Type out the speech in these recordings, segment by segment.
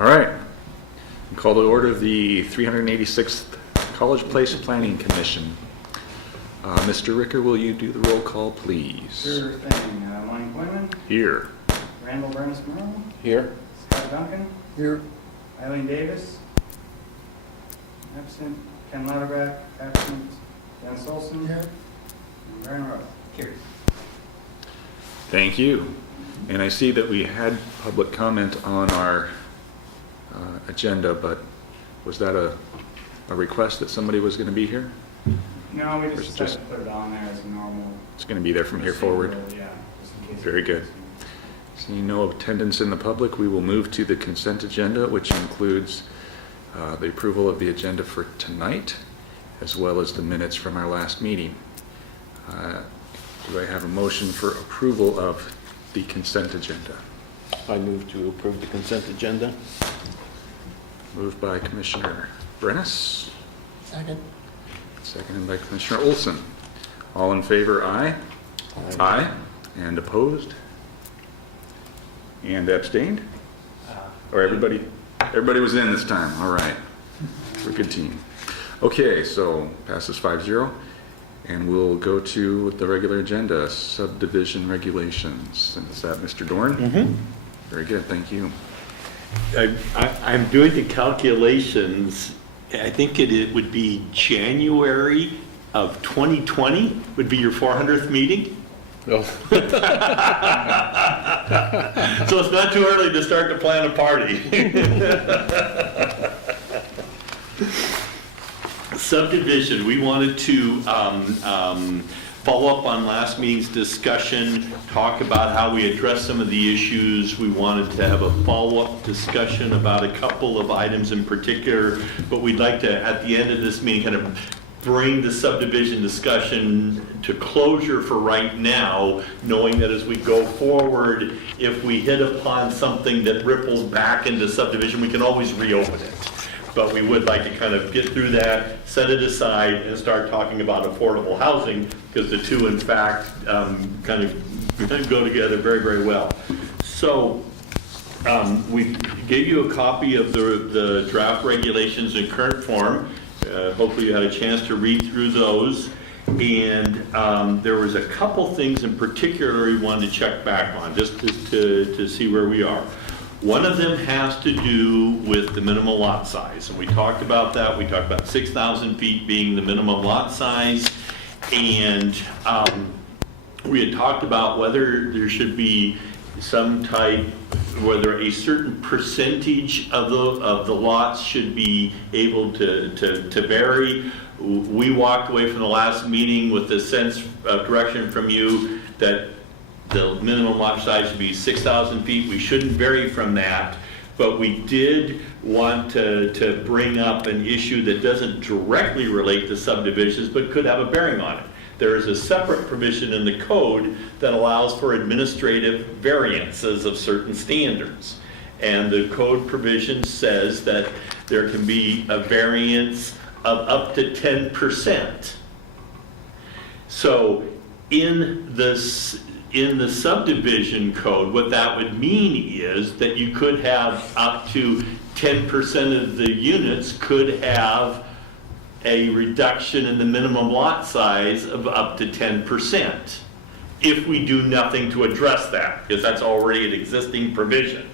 All right. Call to order the 386th College Place Planning Commission. Mr. Ricker, will you do the roll call, please? Sure thing. Lonnie Quinlan. Here. Randall Burns Merle. Here. Scott Duncan. Here. Eileen Davis. Absent. Ken Lauterbach. Absent. Dan Solson. Here. And Brian Roth. Here. Thank you. And I see that we had public comment on our agenda, but was that a request that somebody was going to be here? No, we Or just just- decided to put it on there as a normal. It's going to be there from here forward. Yeah. Just in case. Very good. Seeing no attendance in the public, we will move to the consent agenda, which includes the approval of the agenda for tonight, as well as the minutes from our last meeting. Do I have a motion for approval of the consent agenda? I move to approve the consent agenda. Moved by Commissioner Brennis, Second. seconded by Commissioner Olson. All in favor, aye? Aye. And opposed? And abstained? Or everybody was in this time, all right. We're a good team. Okay, so passes 5-0. And we'll go to the regular agenda, subdivision regulations. And is that Mr. Dorn? Mm-hmm. Very good, thank you. I'm doing the calculations. I think it would be January of 2020 would be your 400th meeting. Oh. So it's not too early to start to plan a party. Subdivision, we wanted to follow up on last meeting's discussion, talk about how we address some of the issues. We wanted to have a follow-up discussion about a couple of items in particular, but we'd like to, at the end of this meeting, kind of bring the subdivision discussion to closure for right now, knowing that as we go forward, if we hit upon something that ripples back into subdivision, we can always reopen it. But we would like to kind of get through that, set it aside, and start talking about affordable housing, because the two, in fact, kind of go together very, very well. So we gave you a copy of the draft regulations in current form. Hopefully you had a chance to read through those. And there was a couple things in particular we wanted to check back on, just to see where we are. One of them has to do with the minimum lot size, and we talked about that. We talked about 6,000 feet being the minimum lot size, and we had talked about whether there should be some type, whether a certain percentage of the lots should be able to vary. We walked away from the last meeting with the sense of direction from you that the minimum lot size should be 6,000 feet. We shouldn't vary from that, but we did want to bring up an issue that doesn't directly relate to subdivisions, but could have a bearing on it. There is a separate provision in the code that allows for administrative variances of certain standards. And the code provision says that there can be a variance of up to 10%. So in the subdivision code, what that would mean is that you could have up to 10% of the units could have a reduction in the minimum lot size of up to 10% if we do nothing to address that, because that's already an existing provision.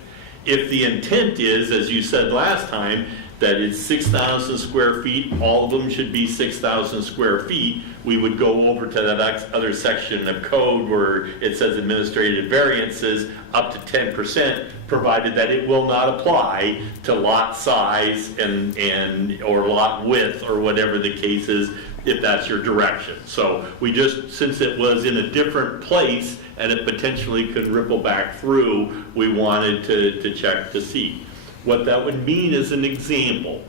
If the intent is, as you said last time, that it's 6,000 square feet, all of them should be 6,000 square feet, we would go over to that other section of code where it says administrative variances up to 10%, provided that it will not apply to lot size and or lot width or whatever the case is, if that's your direction. So we just, since it was in a different place and it potentially could ripple back through, we wanted to check to see. What that would mean is an example.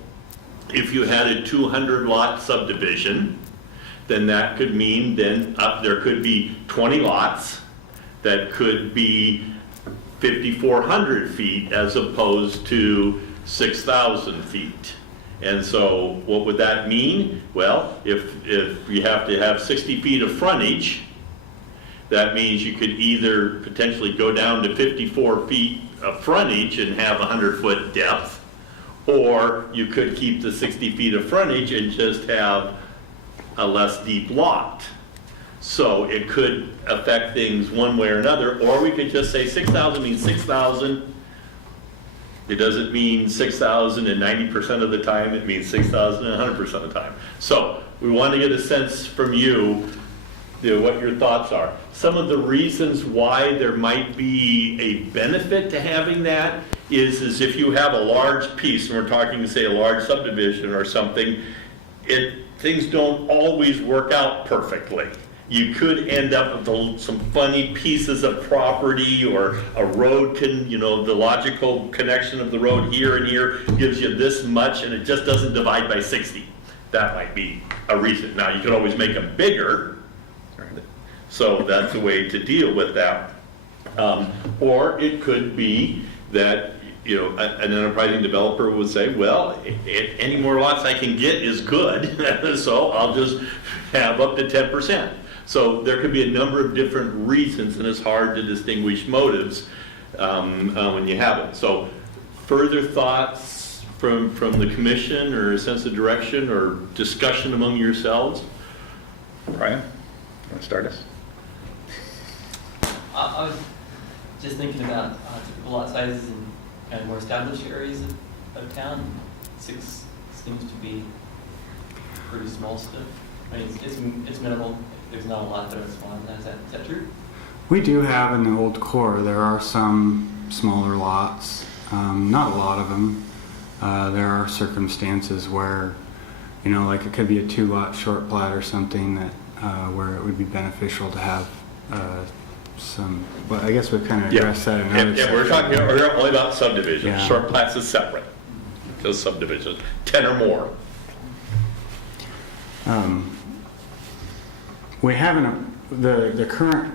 If you had a 200 lot subdivision, then that could mean then there could be 20 lots that could be 5,400 feet as opposed to 6,000 feet. And so what would that mean? Well, if you have to have 60 feet of frontage, that means you could either potentially go down to 54 feet of frontage and have 100-foot depth, or you could keep the 60 feet of frontage and just have a less deep lot. So it could affect things one way or another, or we could just say 6,000 means 6,000. It doesn't mean 6,000 and 90% of the time, it means 6,000 and 100% of the time. So we want to get a sense from you, what your thoughts are. Some of the reasons why there might be a benefit to having that is if you have a large piece, and we're talking, say, a large subdivision or something, things don't always work out perfectly. You could end up with some funny pieces of property, or a road can, the logical connection of the road here and here gives you this much, and it just doesn't divide by 60. That might be a reason. Now, you could always make them bigger, so that's a way to deal with that. Or it could be that, an enterprising developer would say, well, any more lots I can get is good, so I'll just have up to 10%. So there could be a number of different reasons, and it's hard to distinguish motives when you have it. So further thoughts from the commission, or a sense of direction, or discussion among yourselves? Brian, you want to start us? I was just thinking about typical lot sizes in kind of more established areas of town. 6 seems to be pretty small stuff. I mean, it's minimal. There's not a lot that are smaller than that. Is that true? We do have in the old core, there are some smaller lots, not a lot of them. There are circumstances where, like it could be a 2-lot short plat or something that where it would be beneficial to have some. Well, I guess we've kind of addressed that in other Yeah, we're talking only about subdivisions. Yeah. Short plats is separate. Just subdivisions, 10 or more. We haven't, the current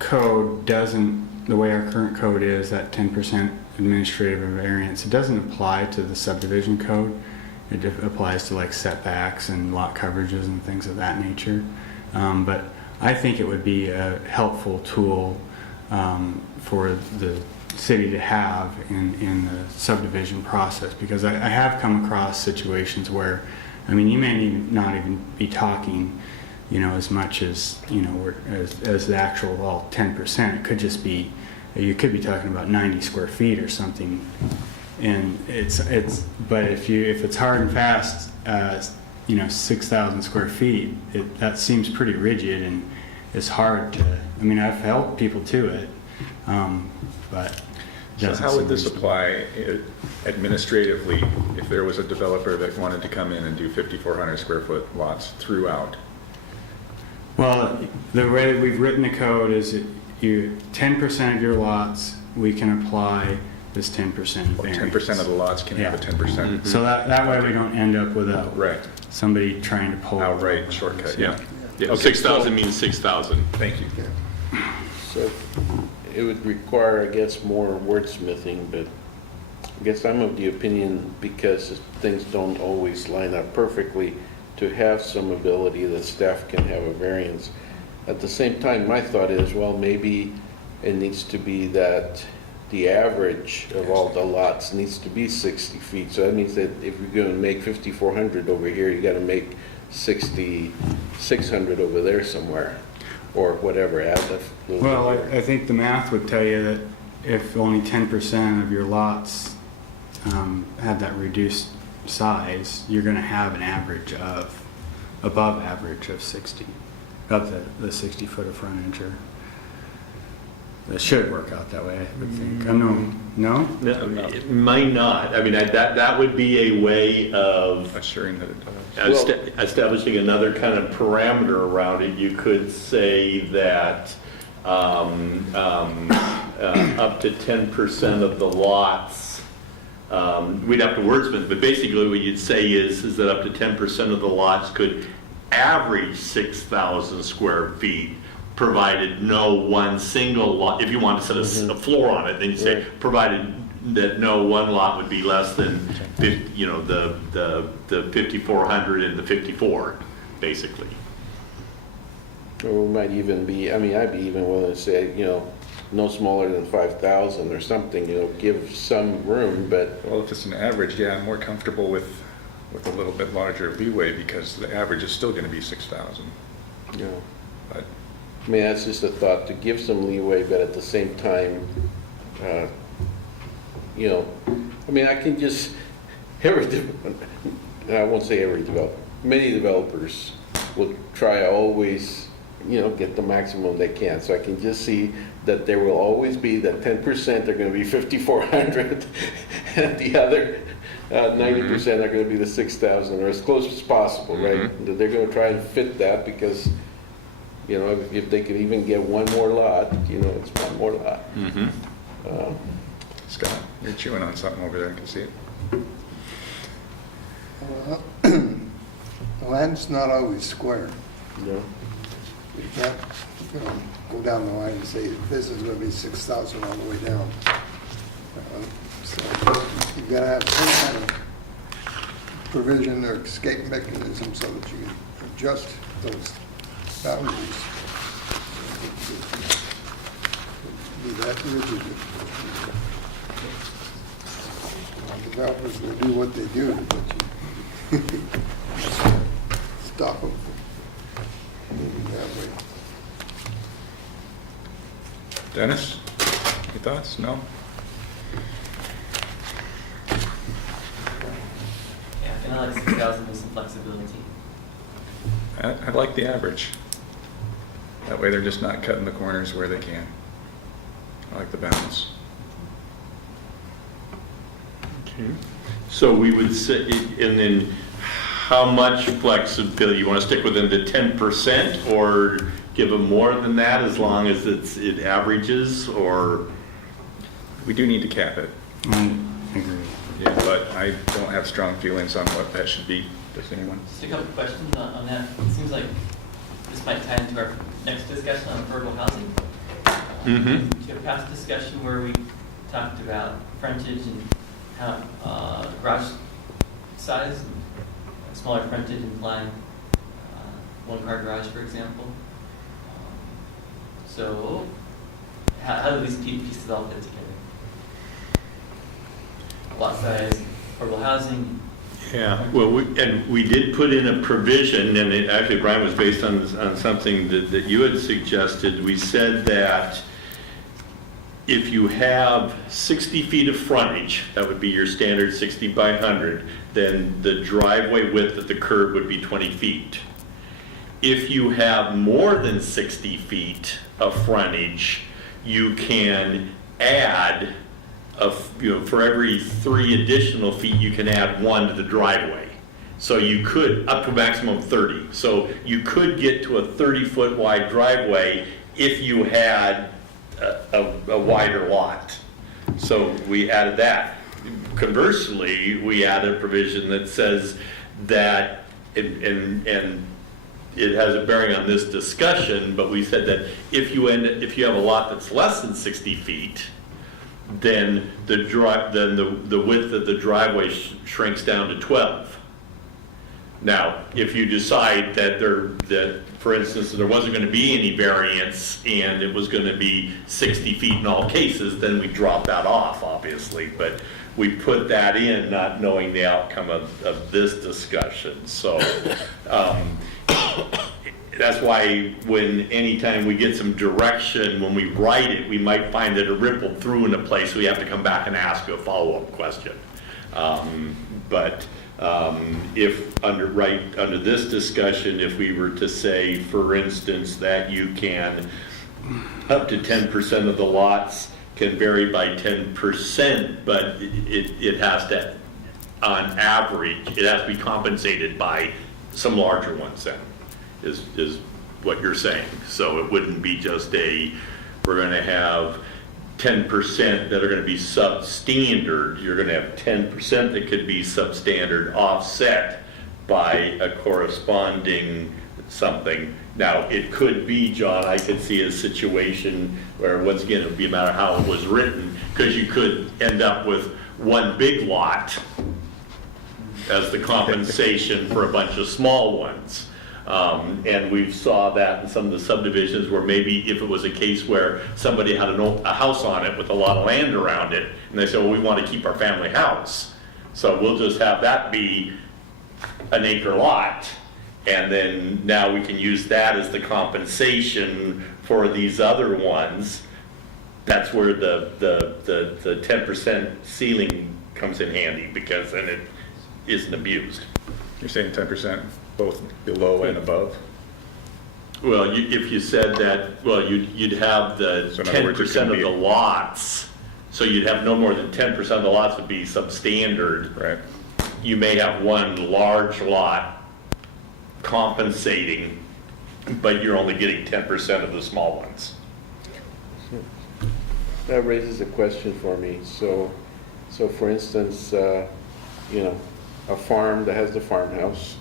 code doesn't, the way our current code is, that 10% administrative variance, it doesn't apply to the subdivision code. It applies to like setbacks and lot coverages and things of that nature. But I think it would be a helpful tool for the city to have in the subdivision process, because I have come across situations where, you may not even be talking as much as, as the actual, 10%. It could just be, you could be talking about 90 square feet or something. And but if it's hard and fast, 6,000 square feet, that seems pretty rigid, and it's hard to, I've held people to it, but. So how would this apply administratively if there was a developer that wanted to come in and do 5,400 square foot lots throughout? Well, the way that we've written the code is that 10% of your lots, we can apply this 10% variance. 10% of the lots can have a 10%. So that way we don't end up with Right. somebody trying to pull. Outright shortcut, yeah. Yeah, Okay, 6,000 means 6,000. Thank you. So it would require, I guess, more wordsmithing, but I guess I'm of the opinion, because things don't always line up perfectly, to have some ability that staff can have a variance. At the same time, my thought is, well, maybe it needs to be that the average of all the lots needs to be 60 feet. So that means that if you're going to make 5,400 over here, you got to make 6,600 over there somewhere, or whatever. Add a little Well, bit more. I think the math would tell you that if only 10% of your lots have that reduced size, you're going to have an average of, above average of 60, of the 60 foot of frontage, or it should work out that way, I would think. No? No, it might not. That would be a way of Assuring that it does. establishing another kind of parameter around it. You could say that up to 10% of the lots, we'd have to wordsmith, but basically what you'd say is that up to 10% of the lots could average 6,000 square feet, provided no one single lot, if you want to set a floor on it, then you say, provided that no one lot would be less than, the 5,400 and the 54, basically. Or we might even be, I mean, I'd be even willing to say, you know, no smaller than 5,000 or something, you know, give some room, but, Well, if it's an average, yeah, I'm more comfortable with a little bit larger leeway because the average is still gonna be 6,000. you know, But I mean, that's just a thought, to give some leeway, but at the same time, you know, I mean, I can just, I won't say every developer, many developers will try always, you know, get the maximum they can. So I can just see that there will always be that 10% are going to be 5,400, and the other 90% are going to be the 6,000, or as close as possible, right? That they're going to try and fit that because, you know, if they could even get one more lot, you know, it's one more lot. Scott, you're chewing on something over there, I can see it. The land's not always square. You know? You can't, you know, go down the line and say, this is gonna be 6,000 all the way down. So you've gotta have some kind of provision or escape mechanism so that you can adjust those boundaries. Be that rigid. Developers will do what they do, but you stop them from moving that way. Dennis, any thoughts? No? Yeah, I kind of like 6,000 with some flexibility. I like the average. That way they're just not cutting the corners where they can. I like the balance. So we would say, and then how much flexibility? You want to stick within the 10% or give them more than that as long as it averages, or? We do need to cap it. I agree. Yeah, but I don't have strong feelings on what that should be. Does anyone? Just a couple questions on that. It seems like this might tie into our next discussion on affordable housing. Do you have past discussion where we talked about frontage and how garage size, and smaller frontage implying one-car garage, for example? So how do these pieces all fit together? Lot size, affordable housing. Yeah, well, we did put in a provision, and it actually, Brian, was based on something that you had suggested. We said that if you have 60 feet of frontage, that would be your standard 60 by 100, then the driveway width at the curb would be 20 feet. If you have more than 60 feet of frontage, you can add, for every 3 additional feet, you can add 1 to the driveway. So you could, up to a maximum of 30. So you could get to a 30-foot wide driveway if you had a wider lot. So we added that. Conversely, we added a provision that says that, and it has a bearing on this discussion, but we said that if you have a lot that's less than 60 feet, then the width of the driveway shrinks down to 12. Now, if you decide that for instance, there wasn't going to be any variance and it was going to be 60 feet in all cases, then we drop that off, obviously. But we put that in not knowing the outcome of this discussion. So that's why anytime we get some direction, when we write it, we might find that it rippled through in a place we have to come back and ask a follow-up question. If under this discussion, if we were to say, for instance, that you can, up to 10% of the lots can vary by 10%, but it has to, on average, it has to be compensated by some larger ones then, is what you're saying. So it wouldn't be just we're going to have 10% that are going to be substandard. You're going to have 10% that could be substandard offset by a corresponding something. Now, it could be, John, I could see a situation where, once again, it would be a matter of how it was written, because you could end up with one big lot as the compensation for a bunch of small ones. And we saw that in some of the subdivisions where maybe if it was a case where somebody had a house on it with a lot of land around it, and they said, well, we want to keep our family house, so we'll just have that be an acre lot. And then now we can use that as the compensation for these other ones. That's where the 10% ceiling comes in handy, because then it isn't abused. You're saying 10% both below and above? Well, if you said that, well, you'd have the So in other words, it 10% can of be- the lots, so you'd have no more than 10% of the lots would be substandard. Right. You may have one large lot compensating, but you're only getting 10% of the small ones. That raises a question for me. So for instance, you know, a farm that has the farmhouse,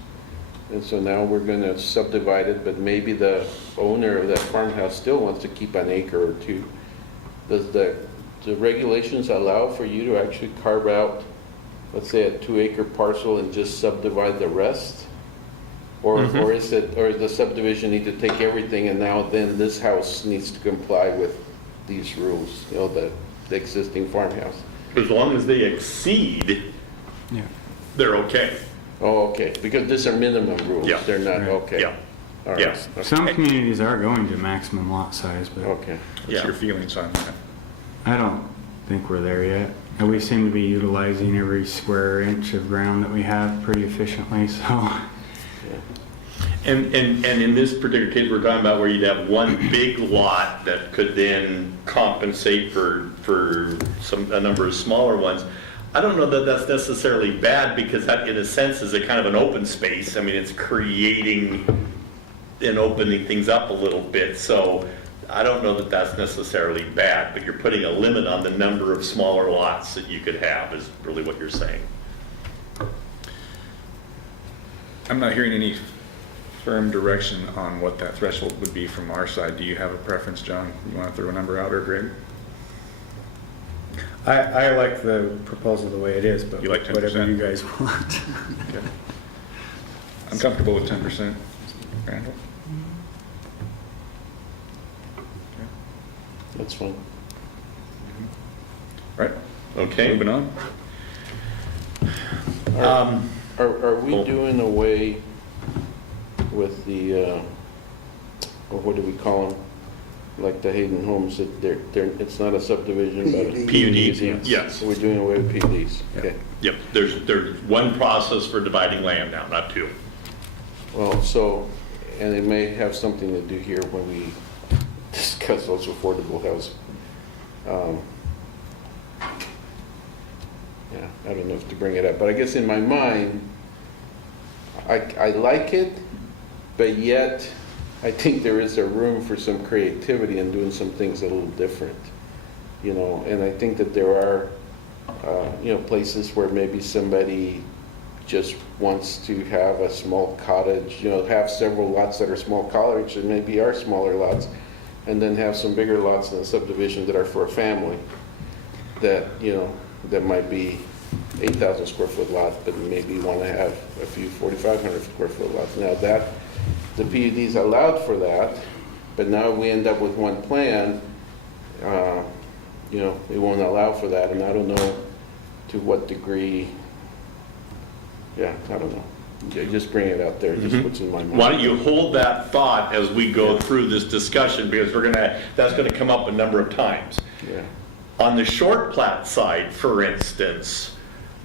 and so now we're gonna subdivide it, but maybe the owner of that farmhouse still wants to keep an acre or two. Does the regulations allow for you to actually carve out, let's say, a 2-acre parcel and just subdivide the rest? Or does the subdivision need to take everything, and now then this house needs to comply with these rules, you know, the existing farmhouse? As long as they exceed, Yeah. they're okay. Oh, okay, because these are minimum rules, Yeah. they're not, Right. okay. Yeah. All right. Yes. Some communities are going to maximum lot size, but Okay. What's Yeah. your feelings on that? I don't think we're there yet. And we seem to be utilizing every square inch of ground that we have pretty efficiently, so. And in this particular case, we're talking about where you'd have one big lot that could then compensate for a number of smaller ones. I don't know that that's necessarily bad, because that, in a sense, is a kind of an open space. I mean, it's creating and opening things up a little bit. So I don't know that that's necessarily bad, but you're putting a limit on the number of smaller lots that you could have, is really what you're saying. I'm not hearing any firm direction on what that threshold would be from our side. Do you have a preference, John? You want to throw a number out, or Greg? I like the proposal the way it is, but You like 10%? whatever you guys want. Okay. I'm comfortable with 10%. Randall? That's fine. Right, Okay? moving on. Are we Cool. doing away with the, or what do we call them? Like the Hayden homes, that it's not a subdivision, but a PUDs, PUD? yes. So we're doing away with PUDs, okay. Yep, there's one process for dividing land now, not two. Well, so, and it may have something to do here when we discuss those affordable housing. Yeah, I don't know if to bring it up, but I guess in my mind, I like it, but yet I think there is a room for some creativity in doing some things a little different, you know, and I think that there are, you know, places where maybe somebody just wants to have a small cottage, you know, have several lots that are small cottage and maybe are smaller lots, and then have some bigger lots in the subdivision that are for a family that, you know, that might be 8,000 square foot lots, but maybe want to have a few 4,500 square foot lots. Now that, the PUD's allowed for that, but now we end up with one plan, you know, it won't allow for that, and I don't know to what degree, yeah, I don't know. Just bring it out there, just what's in my mind. Why don't you hold that thought as we go through this discussion, because that's gonna come up a number of times. Yeah. On the short plat side, for instance,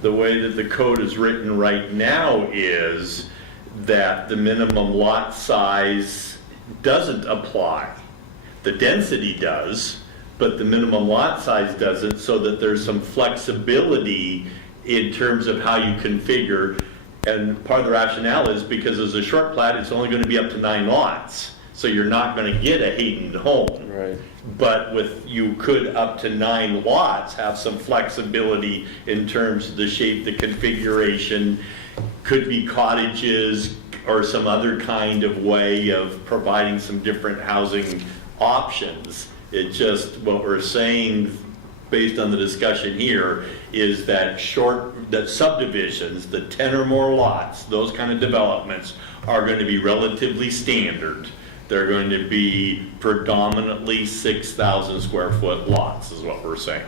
the way that the code is written right now is that the minimum lot size doesn't apply. The density does, but the minimum lot size doesn't, so that there's some flexibility in terms of how you configure. And part of the rationale is because as a short plat, it's only going to be up to 9 lots. So you're not going to get a Hayden home. Right. But you could, up to 9 lots, have some flexibility in terms of the shape, the configuration. Could be cottages or some other kind of way of providing some different housing options. It just, what we're saying, based on the discussion here, is that subdivisions, the 10 or more lots, those kind of developments, are going to be relatively standard. They're going to be predominantly 6,000 square foot lots, is what we're saying.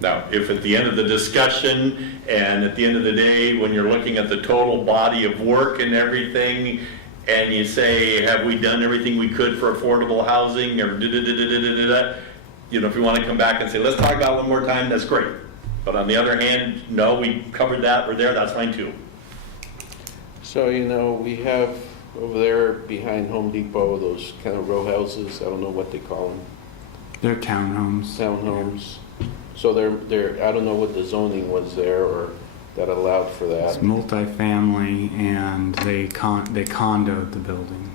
Now, if at the end of the discussion and at the end of the day, when you're looking at the total body of work and everything, and you say, have we done everything we could for affordable housing, or da-da-da-da-da-da-da, you know, if you want to come back and say, let's talk about it one more time, that's great. But on the other hand, no, we covered that, we're there, that's fine too. So, you know, we have over there behind Home Depot, those kind of row houses, I don't know what they call them, They're townhomes. townhomes. So they're, I don't know what the zoning was there or that allowed for It's that. multifamily, and they condoed the building.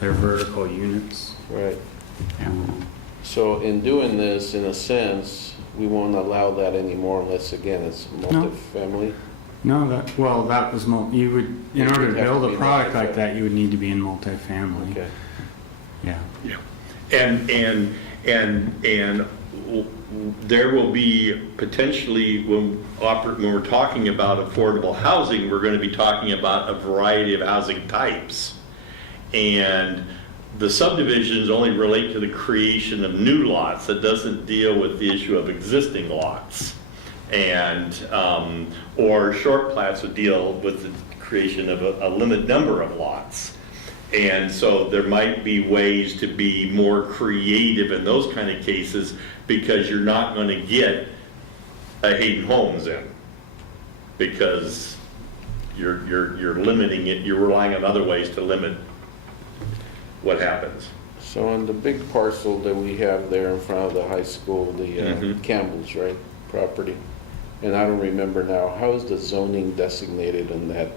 They're vertical units. Right. Yeah. So in doing this, in a sense, we won't allow that anymore unless, again, it's multifamily. No, that was you would, in order to It'd have build to a be product like multifamily. that, you would need to be in multifamily. Okay. Yeah. And there will be potentially, when we're talking about affordable housing, we're going to be talking about a variety of housing types. And the subdivisions only relate to the creation of new lots. That doesn't deal with the issue of existing lots. And, or short plats would deal with the creation of a limited number of lots. And so there might be ways to be more creative in those kind of cases, because you're not going to get a Hayden Homes in, because you're limiting it, you're relying on other ways to limit what happens. So on the big parcel that we have there in front of the high school, the Mhm. Campbell's, right, property, and I don't remember now, how is the zoning designated in that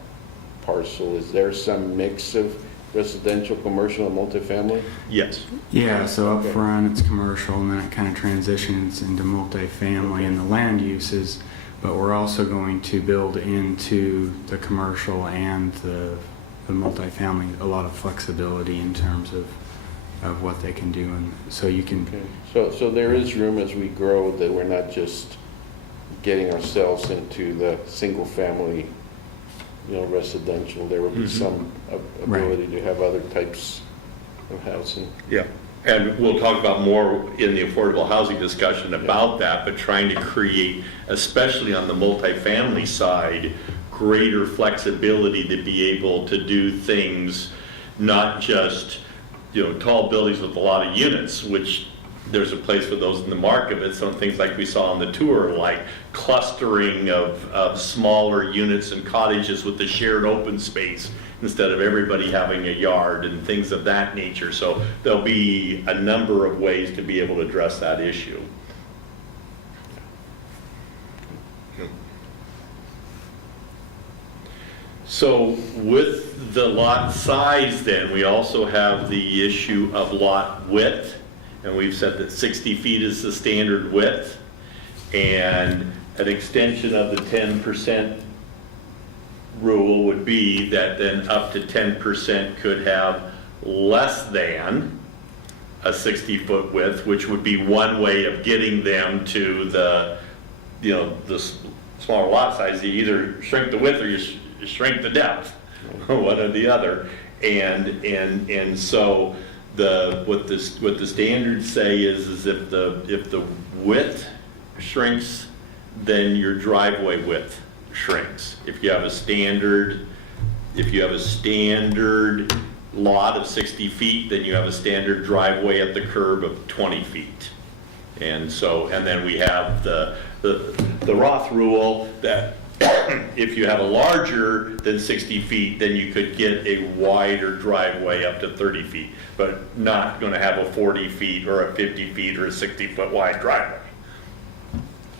parcel? Is there some mix of residential, commercial, and multifamily? Yes. Yeah, so up Okay. front it's commercial, and then it kind of transitions into multifamily in the land uses, but we're also going to build into the commercial and the multifamily a lot of flexibility in terms of what they can do, and so you can. Okay. So there is room as we grow that we're not just getting ourselves into the single family, you know, residential. There will be Mhm. some ability to have other types of housing. Yeah. And we'll talk about more in the affordable housing discussion about that, but trying to create, especially on the multifamily side, greater flexibility to be able to do things, not just, you know, tall buildings with a lot of units, which there's a place for those in the market, but some things like we saw on the tour, like clustering of smaller units and cottages with the shared open space, instead of everybody having a yard and things of that nature. So there'll be a number of ways to be able to address that issue. So with the lot size then, we also have the issue of lot width. And we've said that 60 feet is the standard width. And an extension of the 10% rule would be that then up to 10% could have less than a 60-foot width, which would be one way of getting them to the, you know, the smaller lot size. You either shrink the width or you shrink the depth, one or the other. And so what the standards say is if the width shrinks, then your driveway width shrinks. If you have a standard lot of 60 feet, then you have a standard driveway at the curb of 20 feet. And then we have the Roth rule that if you have a larger than 60 feet, then you could get a wider driveway up to 30 feet, but not going to have a 40 feet or a 50 feet or a 60-foot wide driveway.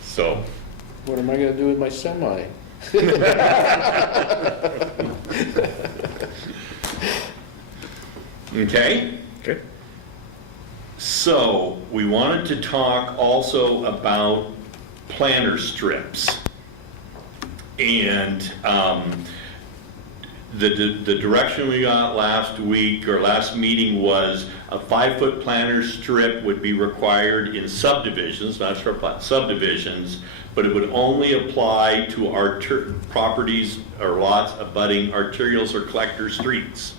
So, What am I going to do with my semi? okay? Okay. So, we wanted to talk also about planter strips. And the direction we got last week or last meeting was a 5-foot planter strip would be required in subdivisions, not strip plat, subdivisions, but it would only apply to our properties or lots abutting arterials or collector streets.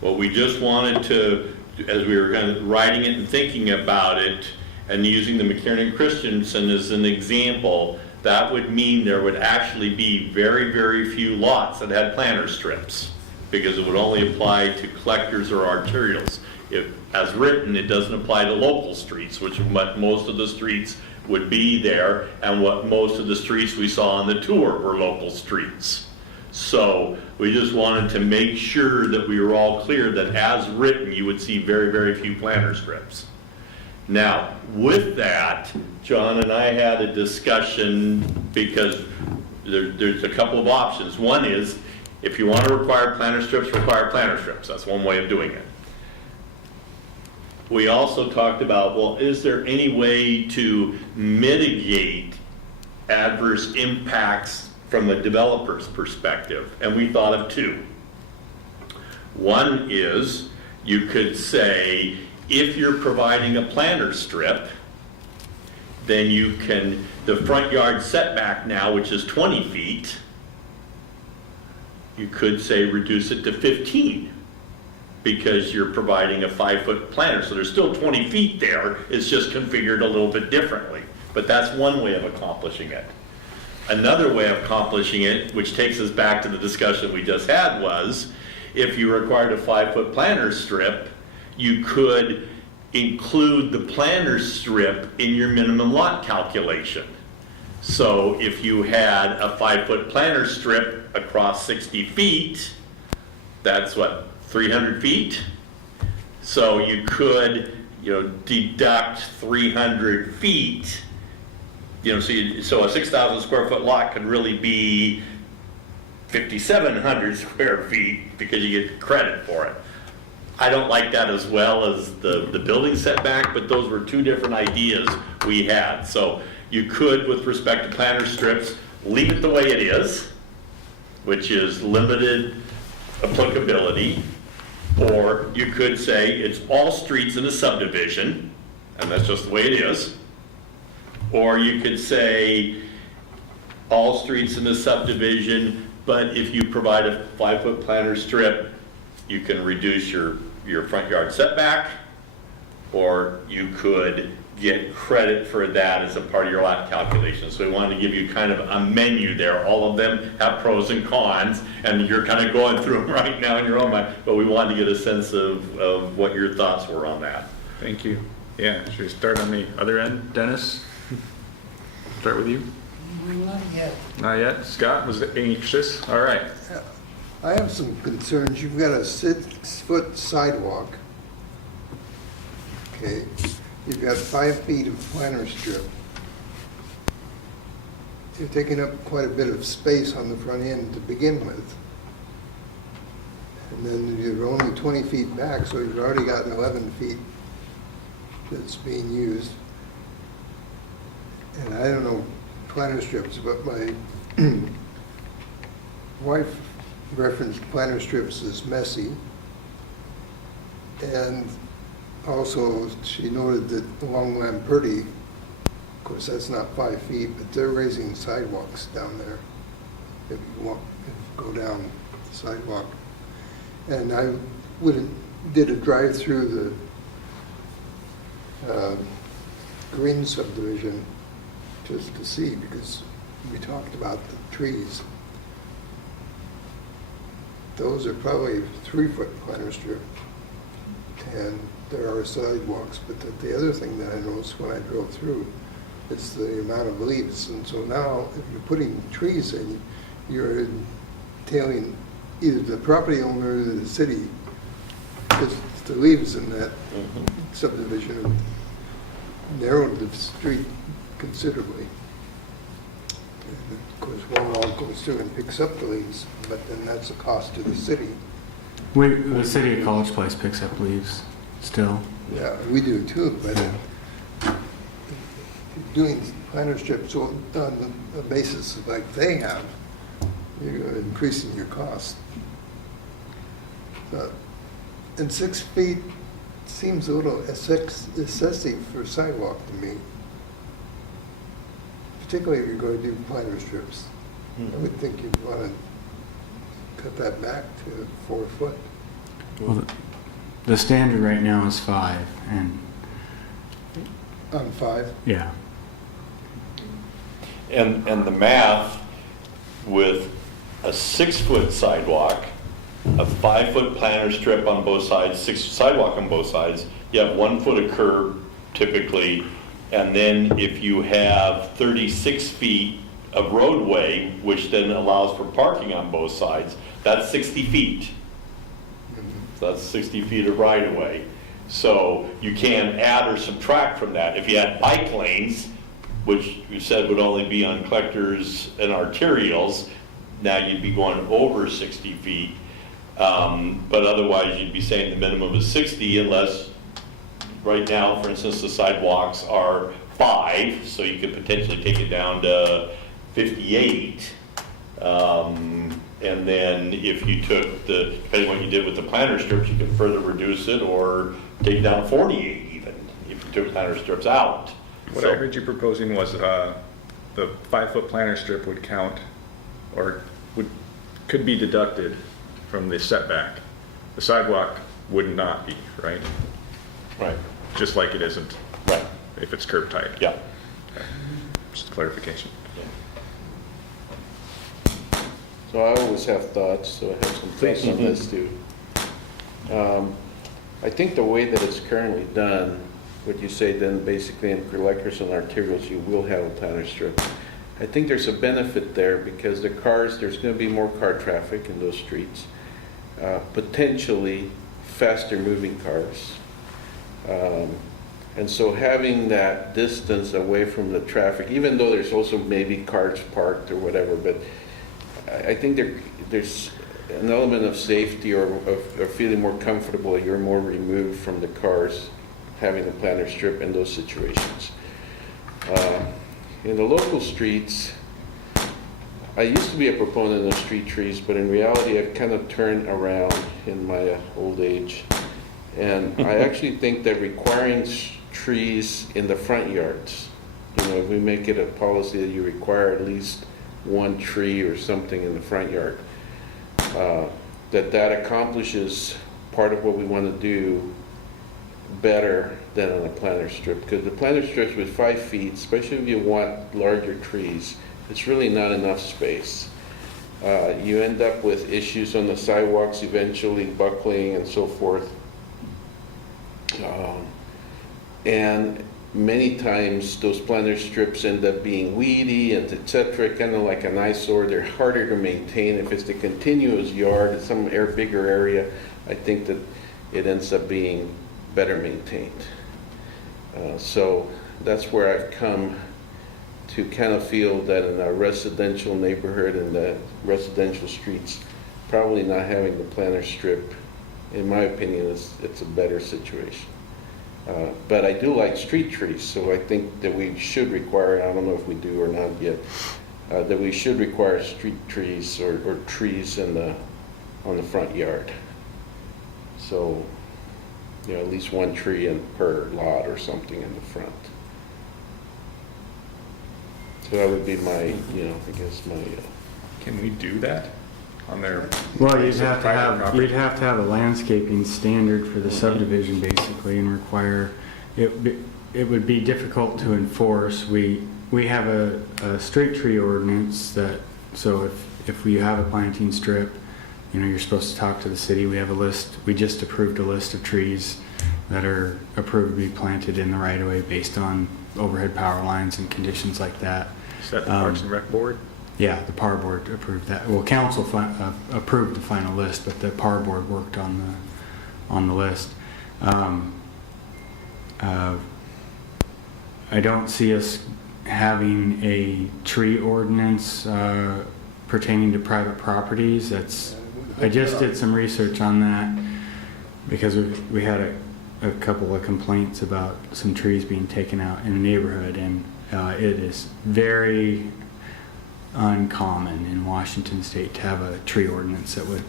Well, we just wanted to, as we were kind of writing it and thinking about it and using the McKiernan Christensen as an example, that would mean there would actually be very, very few lots that had planter strips, because it would only apply to collectors or arterials. If, as written, it doesn't apply to local streets, which what most of the streets would be there, and what most of the streets we saw on the tour were local streets. So we just wanted to make sure that we were all clear that as written, you would see very, very few planter strips. Now, with that, John and I had a discussion because there's a couple of options. One is, if you want to require planter strips, require planter strips. That's one way of doing it. We also talked about, well, is there any way to mitigate adverse impacts from the developer's perspective? And we thought of two. One is, you could say, if you're providing a planter strip, then you can, the front yard setback now, which is 20 feet, you could say reduce it to 15, because you're providing a 5-foot planter. So there's still 20 feet there, it's just configured a little bit differently. But that's one way of accomplishing it. Another way of accomplishing it, which takes us back to the discussion we just had, was if you required a 5-foot planter strip, you could include the planter strip in your minimum lot calculation. So if you had a 5-foot planter strip across 60 feet, that's what, 300 feet? So you could, deduct 300 feet, so a 6,000 square foot lot could really be 5,700 square feet because you get credit for it. I don't like that as well as the building setback, but those were two different ideas we had. So you could, with respect to planter strips, leave it the way it is, which is limited applicability, or you could say it's all streets in a subdivision, and that's just the way it is. Or you could say all streets in the subdivision, but if you provide a 5-foot planter strip, you can reduce your front yard setback, or you could get credit for that as a part of your lot calculation. So we wanted to give you kind of a menu there. All of them have pros and cons, and you're kind of going through them right now in your own mind, but we wanted to get a sense of what your thoughts were on that. Thank you. Yeah, should we start on the other end? Dennis? Start with you? Not yet. Not yet? Scott, was it anxious? All right. I have some concerns. You've got a 6-foot sidewalk. Okay. You've got 5 feet of planter strip. You're taking up quite a bit of space on the front end to begin with. And then you're only 20 feet back, so you've already got 11 feet that's being used. And I don't know planter strips, but my wife referenced planter strips as messy. And also, she noted that along Lamperti, of course, that's not 5 feet, but they're raising sidewalks down there. If you go down the sidewalk. And I did a drive through the Green subdivision just to see, because we talked about the trees. Those are probably 3-foot planter strip. And there are sidewalks, but the other thing that I noticed when I drove through is the amount of leaves. And so now, if you're putting trees in, you're entailing either the property owner or the city, because the leaves in that subdivision have narrowed the street considerably. And of course, one log goes through and picks up the leaves, but then that's a cost to the city. The city of College Place picks up leaves still. Yeah, we do too, but doing planter strips on the basis like they have you're increasing your cost. And 6 feet seems a little excessive for sidewalk to me. Particularly if you're going to do planter strips. I would think you'd want to cut that back to 4 foot. Well, the standard right now is 5, and On 5? yeah. And the math with a 6-foot sidewalk, a 5-foot planter strip on both sides, 6 sidewalk on both sides, you have 1 foot of curb typically, and then if you have 36 feet of roadway, which then allows for parking on both sides, that's 60 feet. So that's 60 feet of right of way. So you can add or subtract from that. If you had bike lanes, which you said would only be on collectors and arterials, now you'd be going over 60 feet. But otherwise, you'd be saying the minimum is 60 unless, right now, for instance, the sidewalks are 5, so you could potentially take it down to 58. And then if you took depending on what you did with the planter strips, you could further reduce it or take it down to 48 even, if you took planter strips out. What I heard you proposing was the 5-foot planter strip would count, or could be deducted from the setback. The sidewalk would not be, right? Right, Just like it isn't right, if it's curb tight. yeah. Okay. Just clarification. So I always have thoughts, so I have some thoughts on this too. I think the way that it's currently done, what you say then basically in collectors and arterials, you will have a planter strip. I think there's a benefit there because there's going to be more car traffic in those streets, potentially faster moving cars. And so having that distance away from the traffic, even though there's also maybe cars parked or whatever, but I think there's an element of safety or of feeling more comfortable. You're more removed from the cars having the planter strip in those situations. In the local streets, I used to be a proponent of street trees, but in reality I've kind of turned around in my old age. And I actually think that requiring trees in the front yards, if we make it a policy that you require at least 1 tree or something in the front yard, that accomplishes part of what we want to do better than on a planter strip. Because the planter strips with 5 feet, especially if you want larger trees, it's really not enough space. You end up with issues on the sidewalks, eventually buckling and so forth. And many times those planter strips end up being weedy and etc., kind of like an eyesore. They're harder to maintain. If it's the continuous yard in some bigger area, I think that it ends up being better maintained. So that's where I've come to kind of feel that in a residential neighborhood and the residential streets, probably not having the planter strip, in my opinion, it's a better situation. But I do like street trees, so I think that we should require, I don't know if we do or not yet, that we should require street trees or trees on the front yard. So, at least 1 tree per lot or something in the front. So that would be my, I guess my... Can we do that on their? Well, you'd have to private have property? a landscaping standard for the subdivision basically, and require it. It would be difficult to enforce. We have a street tree ordinance that, so if we have a planting strip, you're supposed to talk to the city. We have a list. We just approved a list of trees that are approved to be planted in the right of way based on overhead power lines and conditions like that. Is that the Parks and Rec Board? Yeah, the PAR board approved that. Well, council approved the final list, but the PAR board worked on the list. I don't see us having a tree ordinance pertaining to private properties. I just did some research on that because we had a couple of complaints about some trees being taken out in the neighborhood, and it is very uncommon in Washington State to have a tree ordinance that would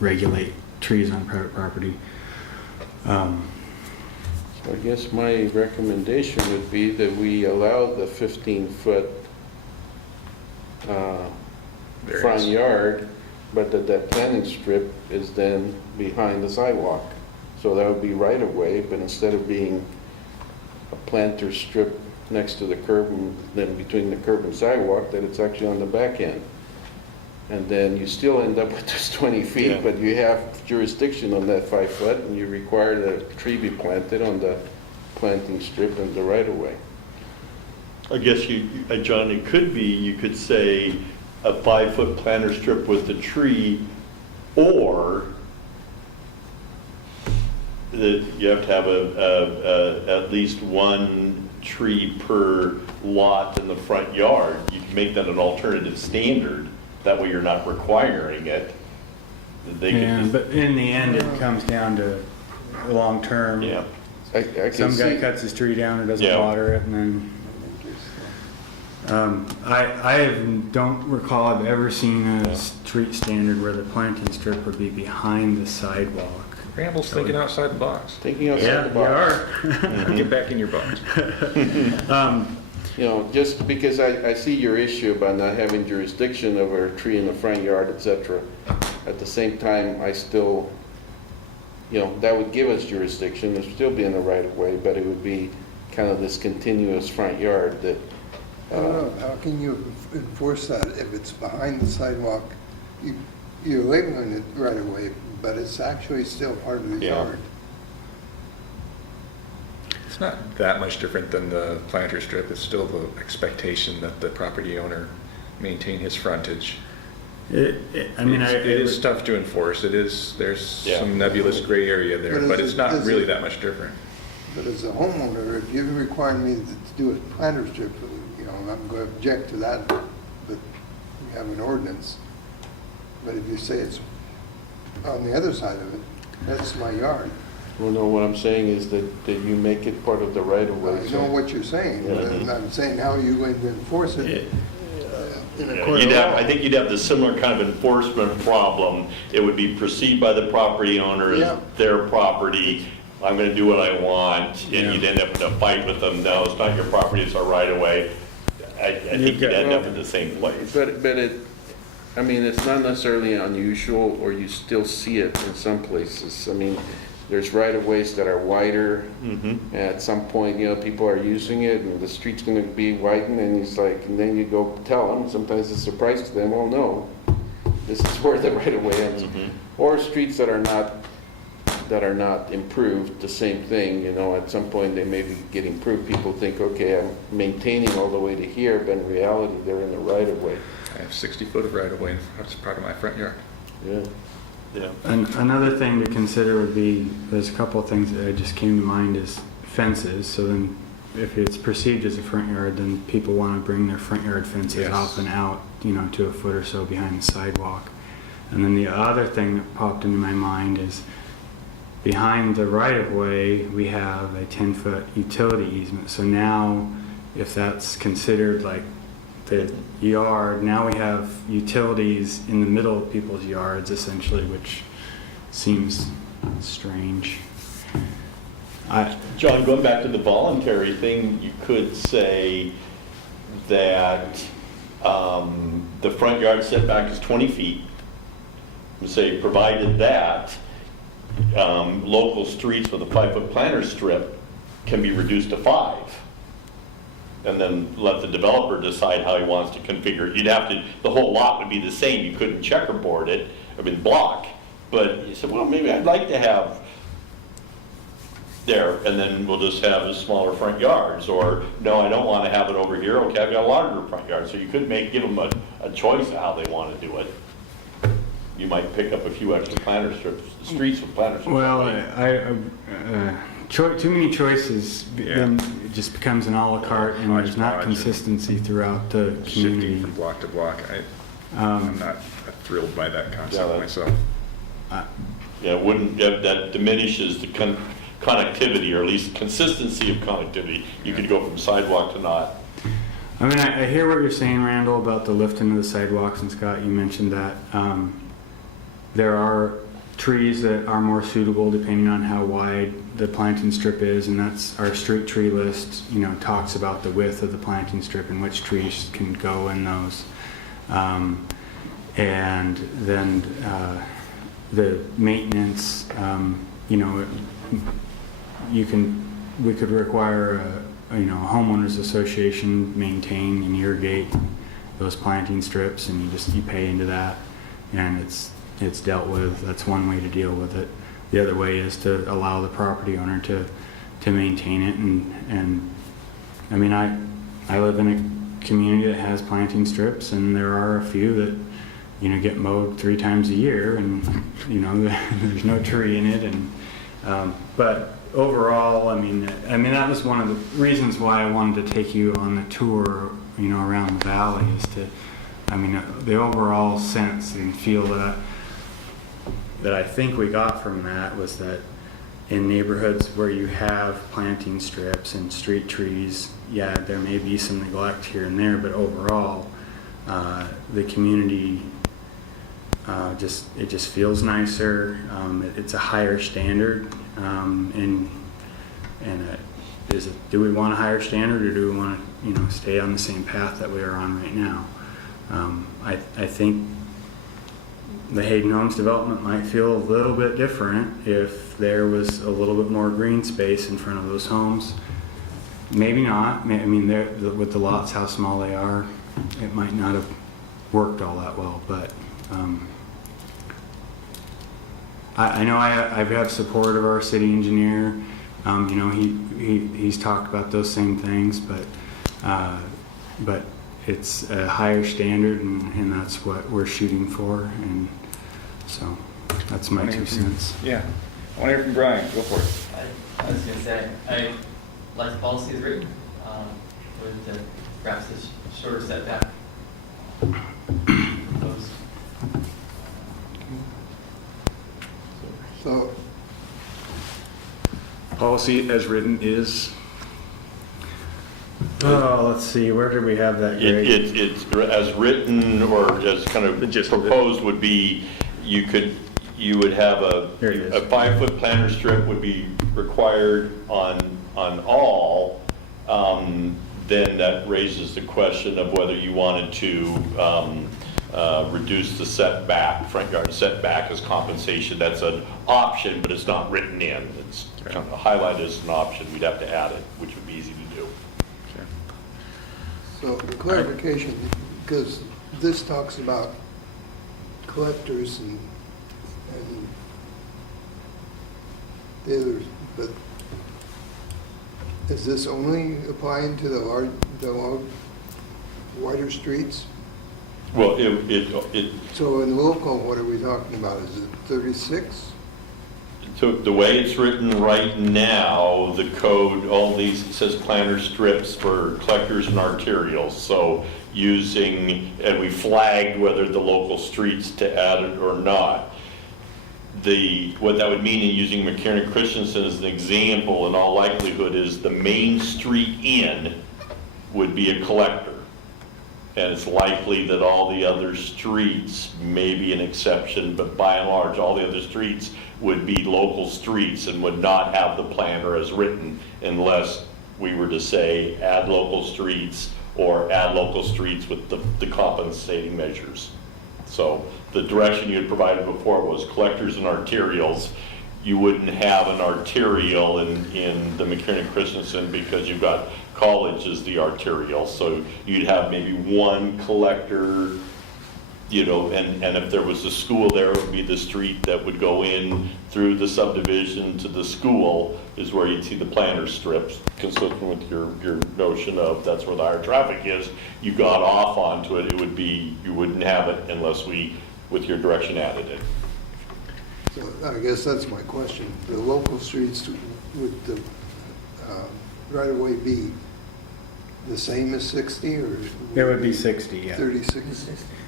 regulate trees on private property. So I guess my recommendation would be that we allow the 15-foot front Variance. yard, but that planting strip is then behind the sidewalk. So that would be right of way, but instead of being a planter strip next to the curb and then between the curb and sidewalk, that it's actually on the back end. And then you still end up with this 20 feet, Yeah. but you have jurisdiction on that 5 foot, and you require that a tree be planted on the planting strip and the right of way. I guess John, it could be, you could say a 5-foot planter strip with the tree, or that you have to have at least one tree per lot in the front yard. You can make that an alternative standard. That way you're not requiring it. They could Yeah, just- but in the end, it comes down to long-term. Yeah. I can Some guy see- cuts his tree down and doesn't Yeah. water it, and then I don't recall I've ever seen a street standard where the planting strip would be behind the sidewalk. Ramble's thinking outside the box. Thinking outside the box. Get back in your box. You know, just because I see your issue about not having jurisdiction over a tree in the front yard, et cetera. At the same time, I still, you know, that would give us jurisdiction, it'd still be in the right of way, but it would be kind of this continuous front yard that, I don't know, how can you enforce that if it's behind the sidewalk? You're labeling it right away, but it's actually still part of the Yeah. yard. It's not that much different than the planter strip. It's still the expectation that the property owner maintain his frontage. It is tough to enforce. There's Yeah. some nebulous gray area there, But but is it's it- not is really it- that much different. But as a homeowner, if you require me to do a planter strip, you know, I'm going to object to that, but we have an ordinance. But if you say it's on the other side of it, that's my yard. well, no, what I'm saying is that you make it part of the right of way. I know what you're saying, but I'm saying how are you going to enforce it in a court of law? I think you'd have the similar kind of enforcement problem. It would be perceived by the property owner as Yeah. their property. I'm gonna do what I want, and you'd end up in a fight with them. No, it's not your property, it's our right of way. I think you'd end up in the same place. But I mean, it's not necessarily unusual, or you still see it in some places. I mean, there's right of ways that are wider. At some point, you know, people are using it and the street's gonna be widened, and it's like, and then you go tell them, sometimes it's a surprise to them, oh no, this is where the right of way ends. Or streets that are not improved, the same thing, you know, at some point they may get improved. People think, okay, I'm maintaining all the way to here, but in reality, they're in the right of way. I have 60 foot of right of way. That's part of my front yard. Yeah. Yeah. And another thing to consider would be, there's a couple of things that just came to mind is fences. So then if it's perceived as a front yard, then people want to bring their front yard fences Yes. up and out, you know, to a foot or so behind the sidewalk. And then the other thing that popped into my mind is behind the right of way, we have a 10-foot utility easement. So now if that's considered like the yard, now we have utilities in the middle of people's yards essentially, which seems strange. John, going back to the voluntary thing, you could say that the front yard setback is 20 feet. And say, provided that local streets with a 5-foot planter strip can be reduced to 5. And then let the developer decide how he wants to configure it. You'd have to, the whole lot would be the same. You couldn't checkerboard it, block. But you said, well, maybe I'd like to have there, and then we'll just have smaller front yards. Or, no, I don't want to have it over here. Okay, I've got a larger front yard. So you could give them a choice of how they want to do it. You might pick up a few extra planter strips, streets with planter strips. Well, too many choices, then it just becomes an a la carte, and there's not Hodgepodge. consistency throughout the Shifting community. from block to block. I'm not thrilled by that concept myself. Yeah, that diminishes the connectivity, or at least consistency of connectivity. You could go from sidewalk to not. I mean, I hear what you're saying, Randall, about the lift into the sidewalks, and Scott, you mentioned that. There are trees that are more suitable depending on how wide the planting strip is, and that's our street tree list, you know, talks about the width of the planting strip and which trees can go in those. And then the maintenance, you know, we could require a homeowners association maintain and irrigate those planting strips, and you pay into that, and it's dealt with. That's one way to deal with it. The other way is to allow the property owner to maintain it, and I mean, I live in a community that has planting strips, and there are a few that, you know, get mowed 3 times a year, and you know, there's no tree in it, and but overall, I mean that was one of the reasons why I wanted to take you on the tour, you know, around the valley, is to, I mean, the overall sense and feel that I think we got from that was that in neighborhoods where you have planting strips and street trees, yeah, there may be some neglect here and there, but overall, the community it just feels nicer. It's a higher standard, and do we want a higher standard, or do we want to, you know, stay on the same path that we are on right now? I think the Hayden Homes development might feel a little bit different if there was a little bit more green space in front of those homes. Maybe not. I mean, with the lots, how small they are, it might not have worked all that well, but I know I have support of our city engineer. You know, he's talked about those same things, but it's a higher standard, and that's what we're shooting for, and so that's my 2 cents. Yeah. I want to hear from Brian. Go for it. I was going to say, I like the policy as written, with perhaps this shorter setback. Those. So, Policy as written is, Let's see, where did we have that grade? It's as written, or as kind of proposed, would be, you would have a Here it is. 5-foot planter strip would be required on all. Then that raises the question of whether you wanted to reduce the setback, front yard setback as compensation. That's an option, but it's not written in. It's kind of highlighted as an option. We'd have to add it, which would be easy to do. so the clarification, because this talks about collectors and the others, but is this only applying to the wider streets? Well, So in local, what are we talking about? Is it 36? so the way it's written right now, the code, all these, it says planter strips for collectors and arterials. So using, and we flagged whether the local streets to add it or not. What that would mean in using McKiernan Christensen as an example, in all likelihood, is the main street in would be a collector. And it's likely that all the other streets may be an exception, but by and large, all the other streets would be local streets and would not have the planter as written, unless we were to say add local streets, or add local streets with the compensating measures. So the direction you had provided before was collectors and arterials. You wouldn't have an arterial in the McKiernan Christensen because you've got college as the arterial. So you'd have maybe one collector, you know, and if there was a school there, it would be the street that would go in through the subdivision to the school is where you'd see the planter strips, consistent with your notion of that's where the higher traffic is. You got off onto it, it would be, you wouldn't have it unless we, with your direction, added it. So I guess that's my question. The local streets, would the right-of-way be the same as 60, or? It would be 60, yeah. 36?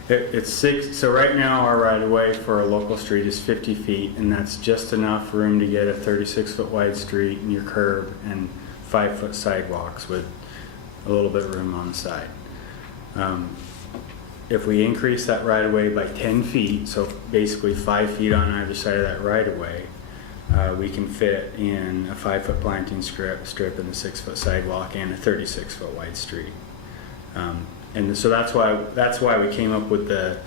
It's 6, so right now our right-of-way for a local street is 50 feet, and that's just enough room to get a 36-foot wide street and your curb and 5-foot sidewalks with a little bit of room on the side. If we increase that right of way by 10 feet, so basically 5 feet on either side of that right of way, we can fit in a 5-foot planting strip and a 6-foot sidewalk and a 36-foot wide street. And so that's why we came up with the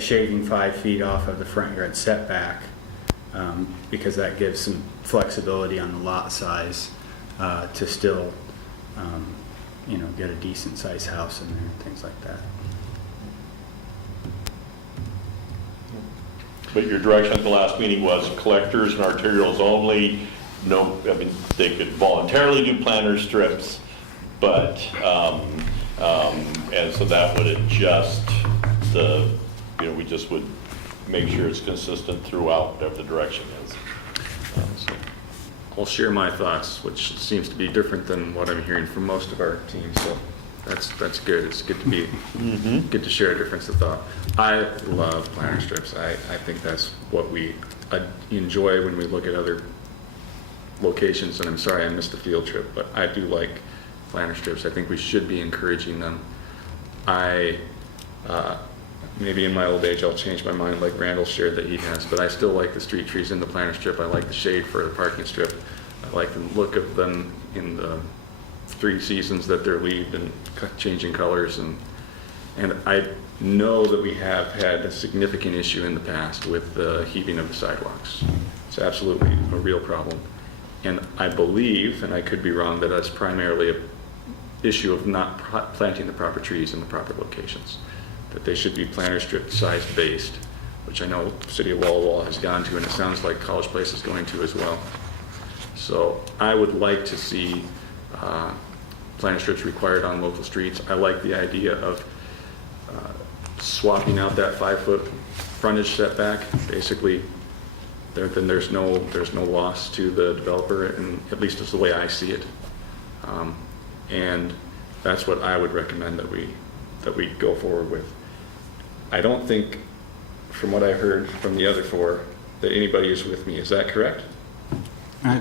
shaving 5 feet off of the front yard setback, because that gives some flexibility on the lot size to still, get a decent sized house in there and things like that. But your direction at the last meeting was collectors and arterials only. No, I mean, they could voluntarily do planter strips, but, and so that would adjust the, we just would make sure it's consistent throughout whatever the direction is. So I'll share my thoughts, which seems to be different than what I'm hearing from most of our team, so that's good. It's good to be, good to share a difference of thought. I love planter strips. I think that's what we enjoy when we look at other locations, and I'm sorry I missed the field trip, but I do like planter strips. I think we should be encouraging them. Maybe in my old age I'll change my mind like Randall shared that he has, but I still like the street trees in the planter strip. I like the shade for the parking strip. I like the look of them in the 3 seasons that they're leaved and changing colors, and I know that we have had a significant issue in the past with the heaving of the sidewalks. It's absolutely a real problem, and I believe, and I could be wrong, that that's primarily an issue of not planting the proper trees in the proper locations, that they should be planter strip size based, which I know City of Walla Walla has gone to, and it sounds like College Place is going to as well. So I would like to see planter strips required on local streets. I like the idea of swapping out that 5-foot frontage setback. Basically, then there's no loss to the developer, and at least it's the way I see it. And that's what I would recommend that we go forward with. I don't think, from what I heard from the other 4, that anybody is with me. Is that correct? I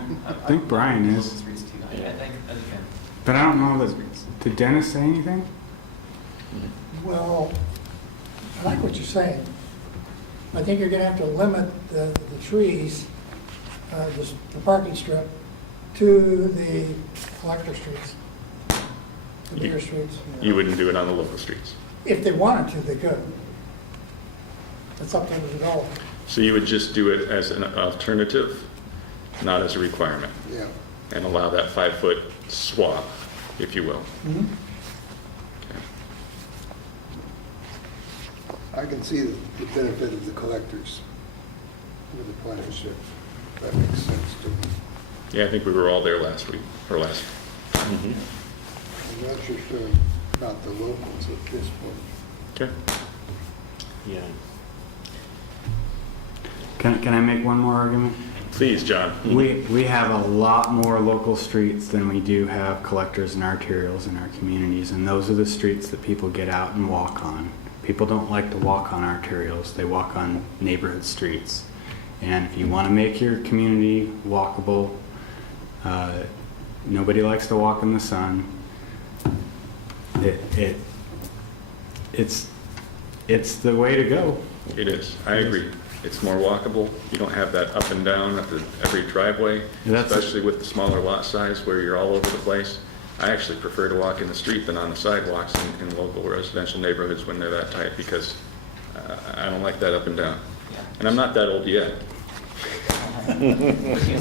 think Brian is, Streets too. I think. but I don't know did Dennis say anything? Well, I like what you're saying. I think you're gonna have to limit the trees, the parking strip, to the collector streets, the bigger streets. You wouldn't do it on the local streets. If they wanted to, they could. It's up to the developer. So you would just do it as an alternative, not as a requirement, Yeah. and allow that 5-foot swap, if you will. Mhm. Okay. I can see the benefit of the collectors with the planter strip. That makes sense to me. Yeah, I think we were all there last week, or last. I'm not sure about the locals at this point. Okay. Yeah. Can I make one more argument? Please, John. We have a lot more local streets than we do have collectors and arterials in our communities, and those are the streets that people get out and walk on. People don't like to walk on arterials, they walk on neighborhood streets. And if you want to make your community walkable, nobody likes to walk in the sun. It's the way to go. It is. I agree. It's more walkable. You don't have that up and down at every driveway, especially with the smaller lot size where you're all over the place. I actually prefer to walk in the street than on the sidewalks in local residential neighborhoods when they're that tight, because I don't like that up and down. And I'm not that old yet.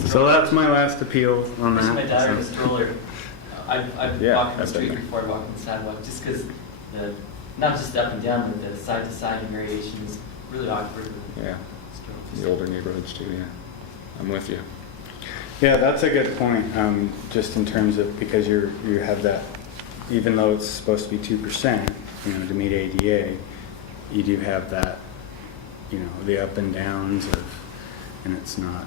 So that's my last appeal on Pushing my daughter in a that. stroller. I've Yeah, walked on the I've been street there. before I walked on the sidewalk, just because not just up and down, but the side to side variation is really awkward. Yeah, the older neighborhoods too, yeah. I'm with you. Yeah, that's a good point, just in terms of, because you have that, even though it's supposed to be 2%, to meet ADA, you do have that, the up and downs and it's not,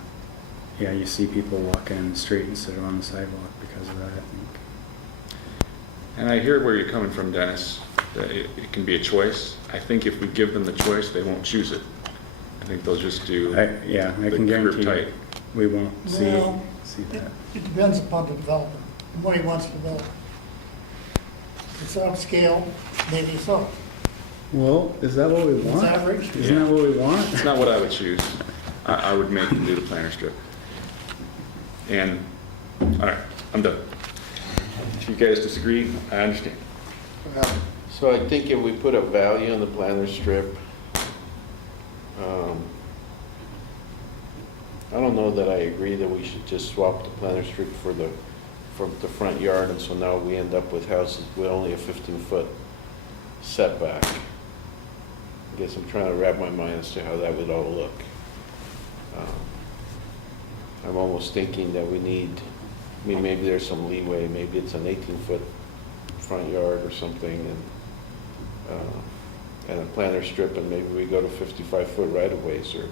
you see people walking in the street instead of on the sidewalk because of that, I think. And I hear where you're coming from, Dennis, that it can be a choice. I think if we give them the choice, they won't choose it. I think they'll just do I the can curb guarantee tight. we won't see Well, that. It depends upon the developer and what he wants to develop. It's upscale, maybe so. Well, is that what we It's want? average. Isn't that what we want? It's not what I would choose. I would make them do the planter strip. And, all right, I'm done. If you guys disagree, I understand. So I think if we put a value on the planter strip, I don't know that I agree that we should just swap the planter strip for the front yard, and so now we end up with houses with only a 15-foot setback. I guess I'm trying to wrap my mind as to how that would all look. I'm almost thinking that we need, I mean, maybe there's some leeway, maybe it's an 18-foot front yard or something, and a planter strip, and maybe we go to 55-foot right-of-ways or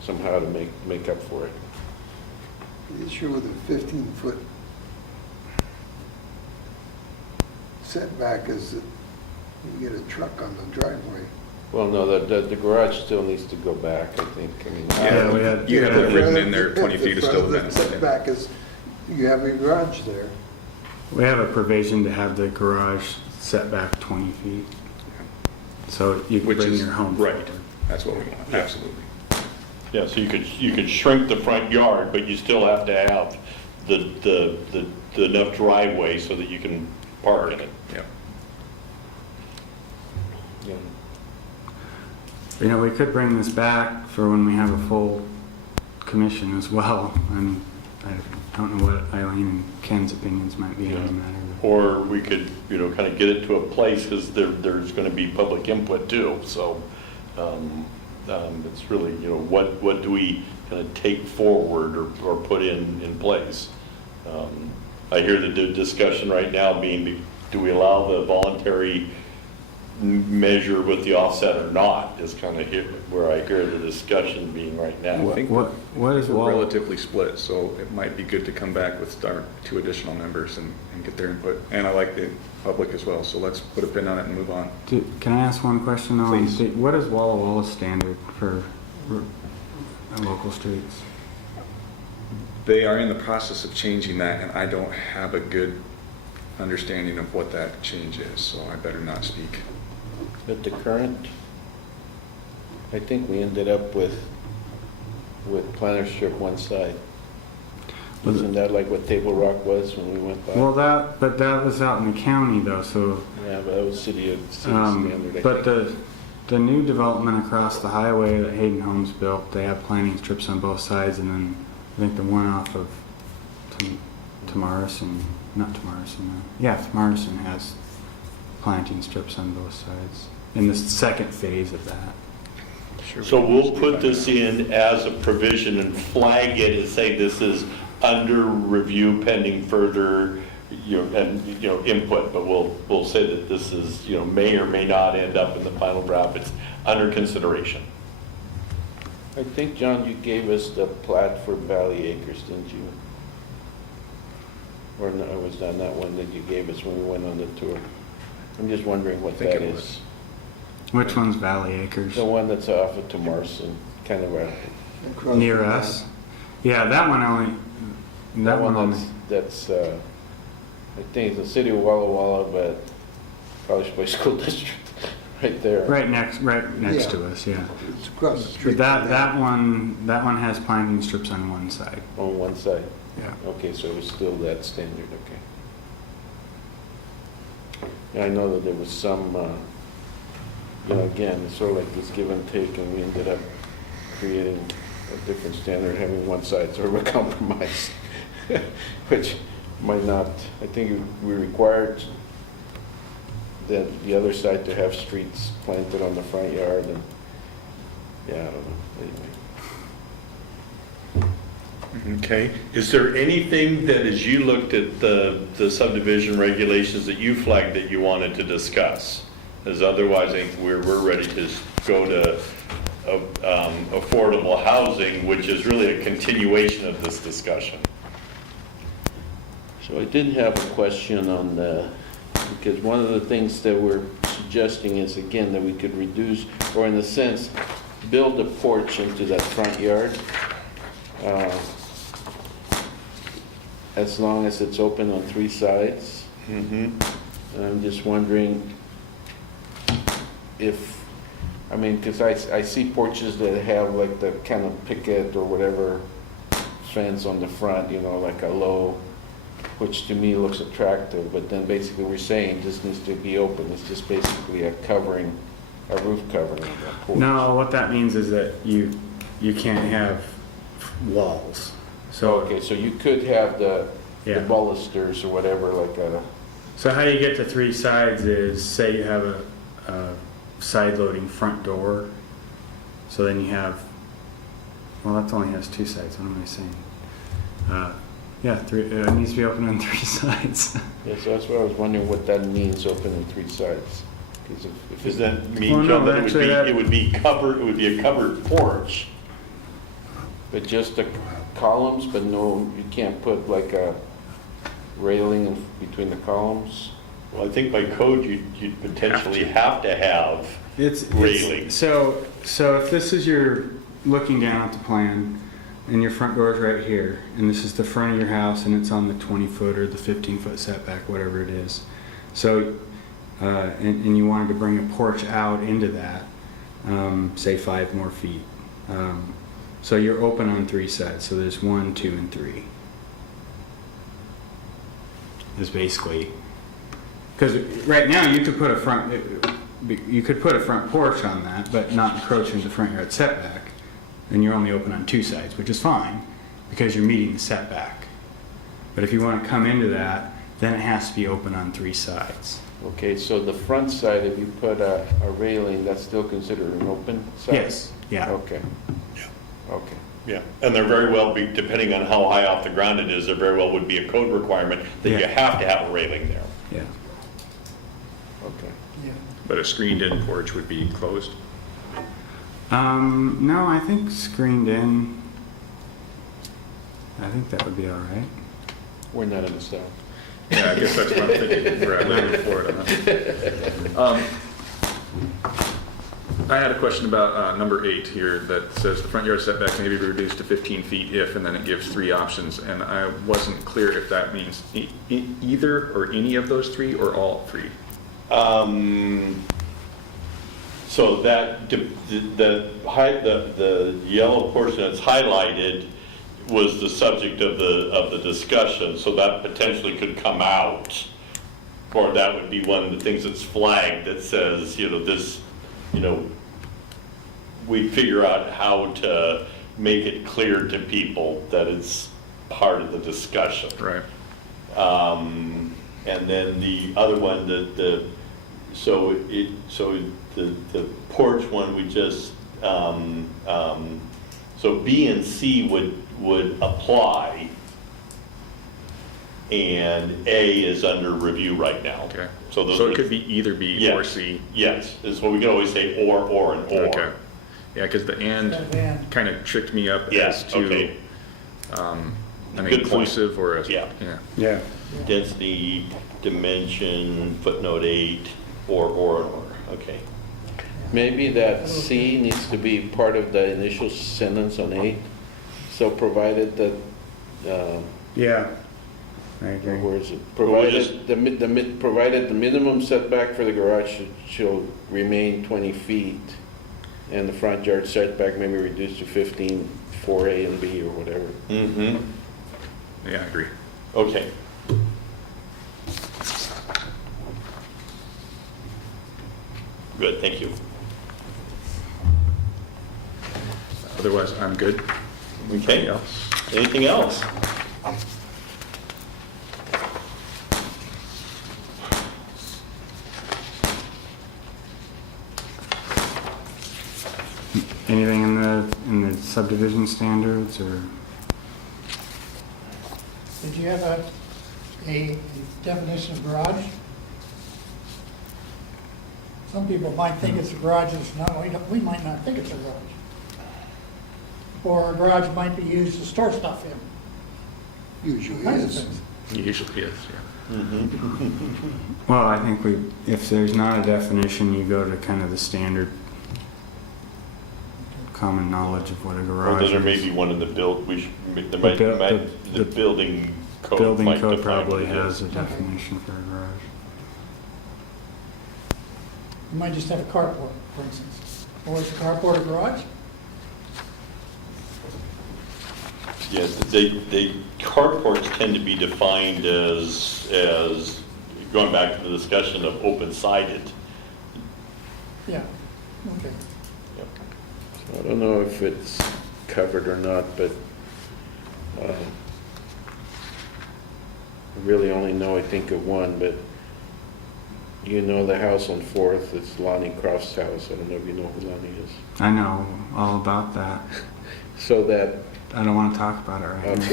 somehow to make up for it. The issue with a 15-foot setback is that you get a truck on the driveway. Well, no, the garage still needs to go back, I think. I mean, Yeah, we had- You had it written in there, 20 feet is still The then. setback is, you have a garage there. We have a provision to have the garage set back 20 feet. So you can Which bring is your home. right. That's what we want, absolutely. Yeah, so you could shrink the front yard, but you still have to have the enough driveway so that you can park in it. Yeah. yeah. You know, we could bring this back for when we have a full commission as well. And I don't know what Eileen and Ken's opinions might be on the matter. Or we could, kind of get it to a place, because there's going to be public input too, so it's really, what do we kind of take forward or put in place? I hear the discussion right now being, do we allow the voluntary measure with the offset or not, is kind of where I hear the discussion being right now. I think What is we're Wall? relatively split, so it might be good to come back with our 2 additional members and get their input. And I like the public as well, so let's put a pin on it and move on. Can I ask one question though? Please. What is Walla Walla's standard for local streets? They are in the process of changing that, and I don't have a good understanding of what that change is, so I better not speak. But the current, I think we ended up with planter strip one side. Isn't that like what Table Rock was when we went by? Well, but that was out in the county though, so. Yeah, but that was city standard, I But think. the new development across the highway that Hayden Homes built, they have planting strips on both sides, and then I think the one off of Tamarison, not Tamarison, Tamarison has planting strips on both sides in the second phase of that. So we'll put this in as a provision and flag it and say this is under review pending further, input, but we'll say that this is, may or may not end up in the final draft. It's under consideration. I think, John, you gave us the plat for Valley Acres, didn't you? Or no, was that not one that you gave us when we went on the tour? I'm just wondering what I think that it is. was. Which one's Valley Acres? The one that's off of Tamarson, kind of where. across Near from us? Yeah, that one only, that one only. That's I think it's the city of Walla Walla, but College Place School District, right there. Right next Yeah. to us, yeah. It's across the street. But from that one has planting strips on one side. On one side. Yeah. Okay, so it was still that standard, okay. Yeah, I know that there was some, again, it's sort of like this give and take, and we ended up creating a different standard, having one side sort of a compromise, which might not, I think we required the other side to have streets planted on the front yard, and, yeah, I don't know, anyway. Okay. Is there anything that, as you looked at the subdivision regulations, that you flagged that you wanted to discuss? As otherwise, I think we're ready to go to affordable housing, which is really a continuation of this discussion. So I did have a question on because one of the things that we're suggesting is, again, that we could reduce, or in a sense, build a porch into that front yard, as long as it's open on 3 sides. Mm-hmm. And I'm just wondering if, I mean, because I see porches that have like the kind of picket or whatever fence on the front, you know, like a low, which to me looks attractive, but then basically we're saying this needs to be open. It's just basically a covering, a roof covering of that porch. No, what that means is that you can't have walls. So, Okay, so you could have the Yeah. balusters or whatever, like a, so how you get to 3 sides is, say you have a side-loading front door. So then you have, well, that only has 2 sides. What am I saying? Yeah, it needs to be open on 3 sides. yeah, so that's what I was wondering what that means, open in 3 sides. Because if Does it's, that mean, Well, no, John, that actually that- it would be covered, it would be a covered porch? but just the columns, but no, you can't put like a railing in between the columns? Well, I think by code, you'd potentially have to have, It's Railing. So if this is your looking down at the plan, and your front door is right here, and this is the front of your house, and it's on the 20-foot or the 15-foot setback, whatever it is. So, and you wanted to bring a porch out into that, say 5 more feet. So you're open on 3 sides. So there's 1, 2, and 3. Is basically, because right now you could put a front porch on that, but not encroach into the front yard setback. And you're only open on 2 sides, which is fine, because you're meeting the setback. But if you want to come into that, then it has to be open on 3 sides. Okay, so the front side, if you put a railing, that's still considered an open side? Yes, yeah. Okay. Okay. yeah, and there very well be, depending on how high off the ground it is, there very well would be a code requirement that you Yeah. have to have a railing there. Yeah. Okay. Yeah. But a screened-in porch would be closed. No, I think screened in, I think that would be all right. We're not in the south. Yeah, I guess that's what I'm thinking, where I live in Florida. I had a question about number 8 here that says the front yard setback may be reduced to 15 feet if, and then it gives 3 options. And I wasn't clear if that means either or any of those 3 or all 3. So that, the yellow portion that's highlighted was the subject of the discussion, so that potentially could come out. Or that would be one of the things that's flagged that says, this, we figure out how to make it clear to people that it's part of the discussion. Right. And then the other one, the porch one, we just, so B and C would apply, and A is under review right now. Okay. So those So it would- could be either B or Yes. C. Yes, is what we can always say, or, and or. Okay. Yeah, because the and Instead of and. kind of tricked me up Yeah, as to okay. an Good point. inclusive or a. Yeah. Yeah. Density, dimension, footnote 8, or, and or, okay. Maybe that C needs to be part of the initial sentence on 8. So provided that, Yeah. I agree. where is it? Well, we'll just- Provided the minimum setback for the garage shall remain 20 feet, and the front yard setback may be reduced to 15 for A and B or whatever. Mm-hmm, Yeah, I agree. okay. Good, thank you. Otherwise, I'm good. Okay, anything else? Anything in the subdivision standards or? Did you have a definition of garage? Some people might think it's a garage, it's not, we might not think it's a garage. Or a garage might be used to store stuff in. Usually Kinds of is. things. Usually is, yeah. Well, I think if there's not a definition, you go to kind of the standard common knowledge of what a Or garage then there may is. be one in the build, the The building code. Building might code define probably what it has is. a definition for a garage. You might just have a carport, for instance. Or is a carport a garage? Yeah, they carports tend to be defined as going back to the discussion of open-sided. Yeah, okay. I don't know if it's covered or not, but I really only know, I think, of one, but you know the house on 4th, it's Lonnie Croft's house. I don't know if you know who Lonnie is. I know all about that. So that, I don't want to talk about it right now.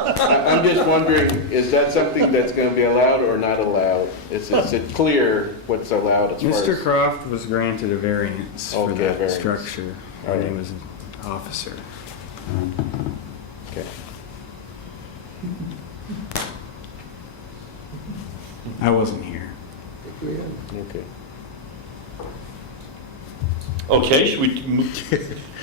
okay. I'm just wondering, is that something that's going to be allowed or not allowed? Is it clear what's allowed as far as? Mr. Croft was granted a variance for Okay, that variance. structure All when he right. was an officer. Okay. I wasn't here. Okay. Okay, should we,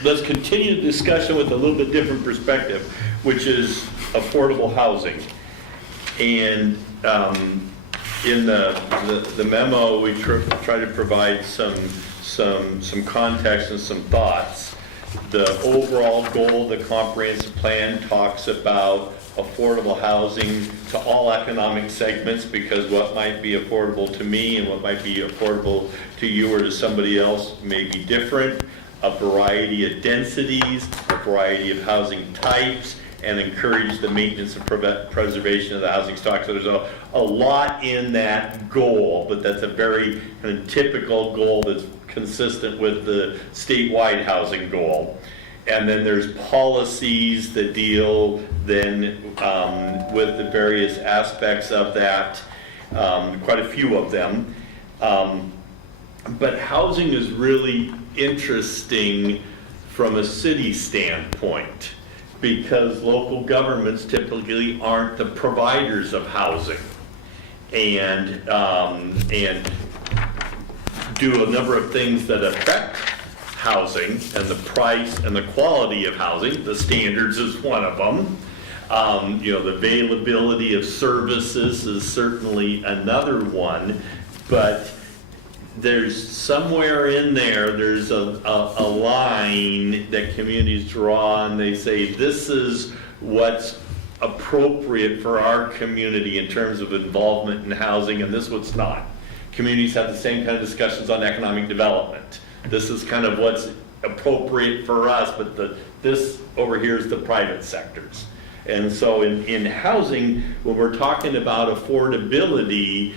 let's continue the discussion with a little bit different perspective, which is affordable housing. And in the memo, we try to provide some context and some thoughts. The overall goal of the comprehensive plan talks about affordable housing to all economic segments, because what might be affordable to me and what might be affordable to you or to somebody else may be different. A variety of densities, a variety of housing types, and encourage the maintenance and preservation of the housing stock. So there's a lot in that goal, but that's a very kind of typical goal that's consistent with the statewide housing goal. And then there's policies that deal then with the various aspects of that, quite a few of them. But housing is really interesting from a city standpoint, because local governments typically aren't the providers of housing, and do a number of things that affect housing and the price and the quality of housing. The standards is one of them. The availability of services is certainly another one, but there's somewhere in there's a line that communities draw, and they say this is what's appropriate for our community in terms of involvement in housing, and this is what's not. Communities have the same kind of discussions on economic development. This is kind of what's appropriate for us, but this over here is the private sectors. And so in housing, when we're talking about affordability,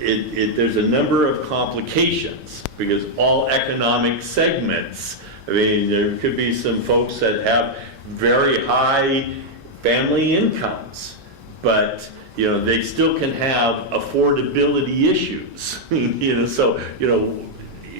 there's a number of complications, because all economic segments, I mean, there could be some folks that have very high family incomes, but they still can have affordability issues.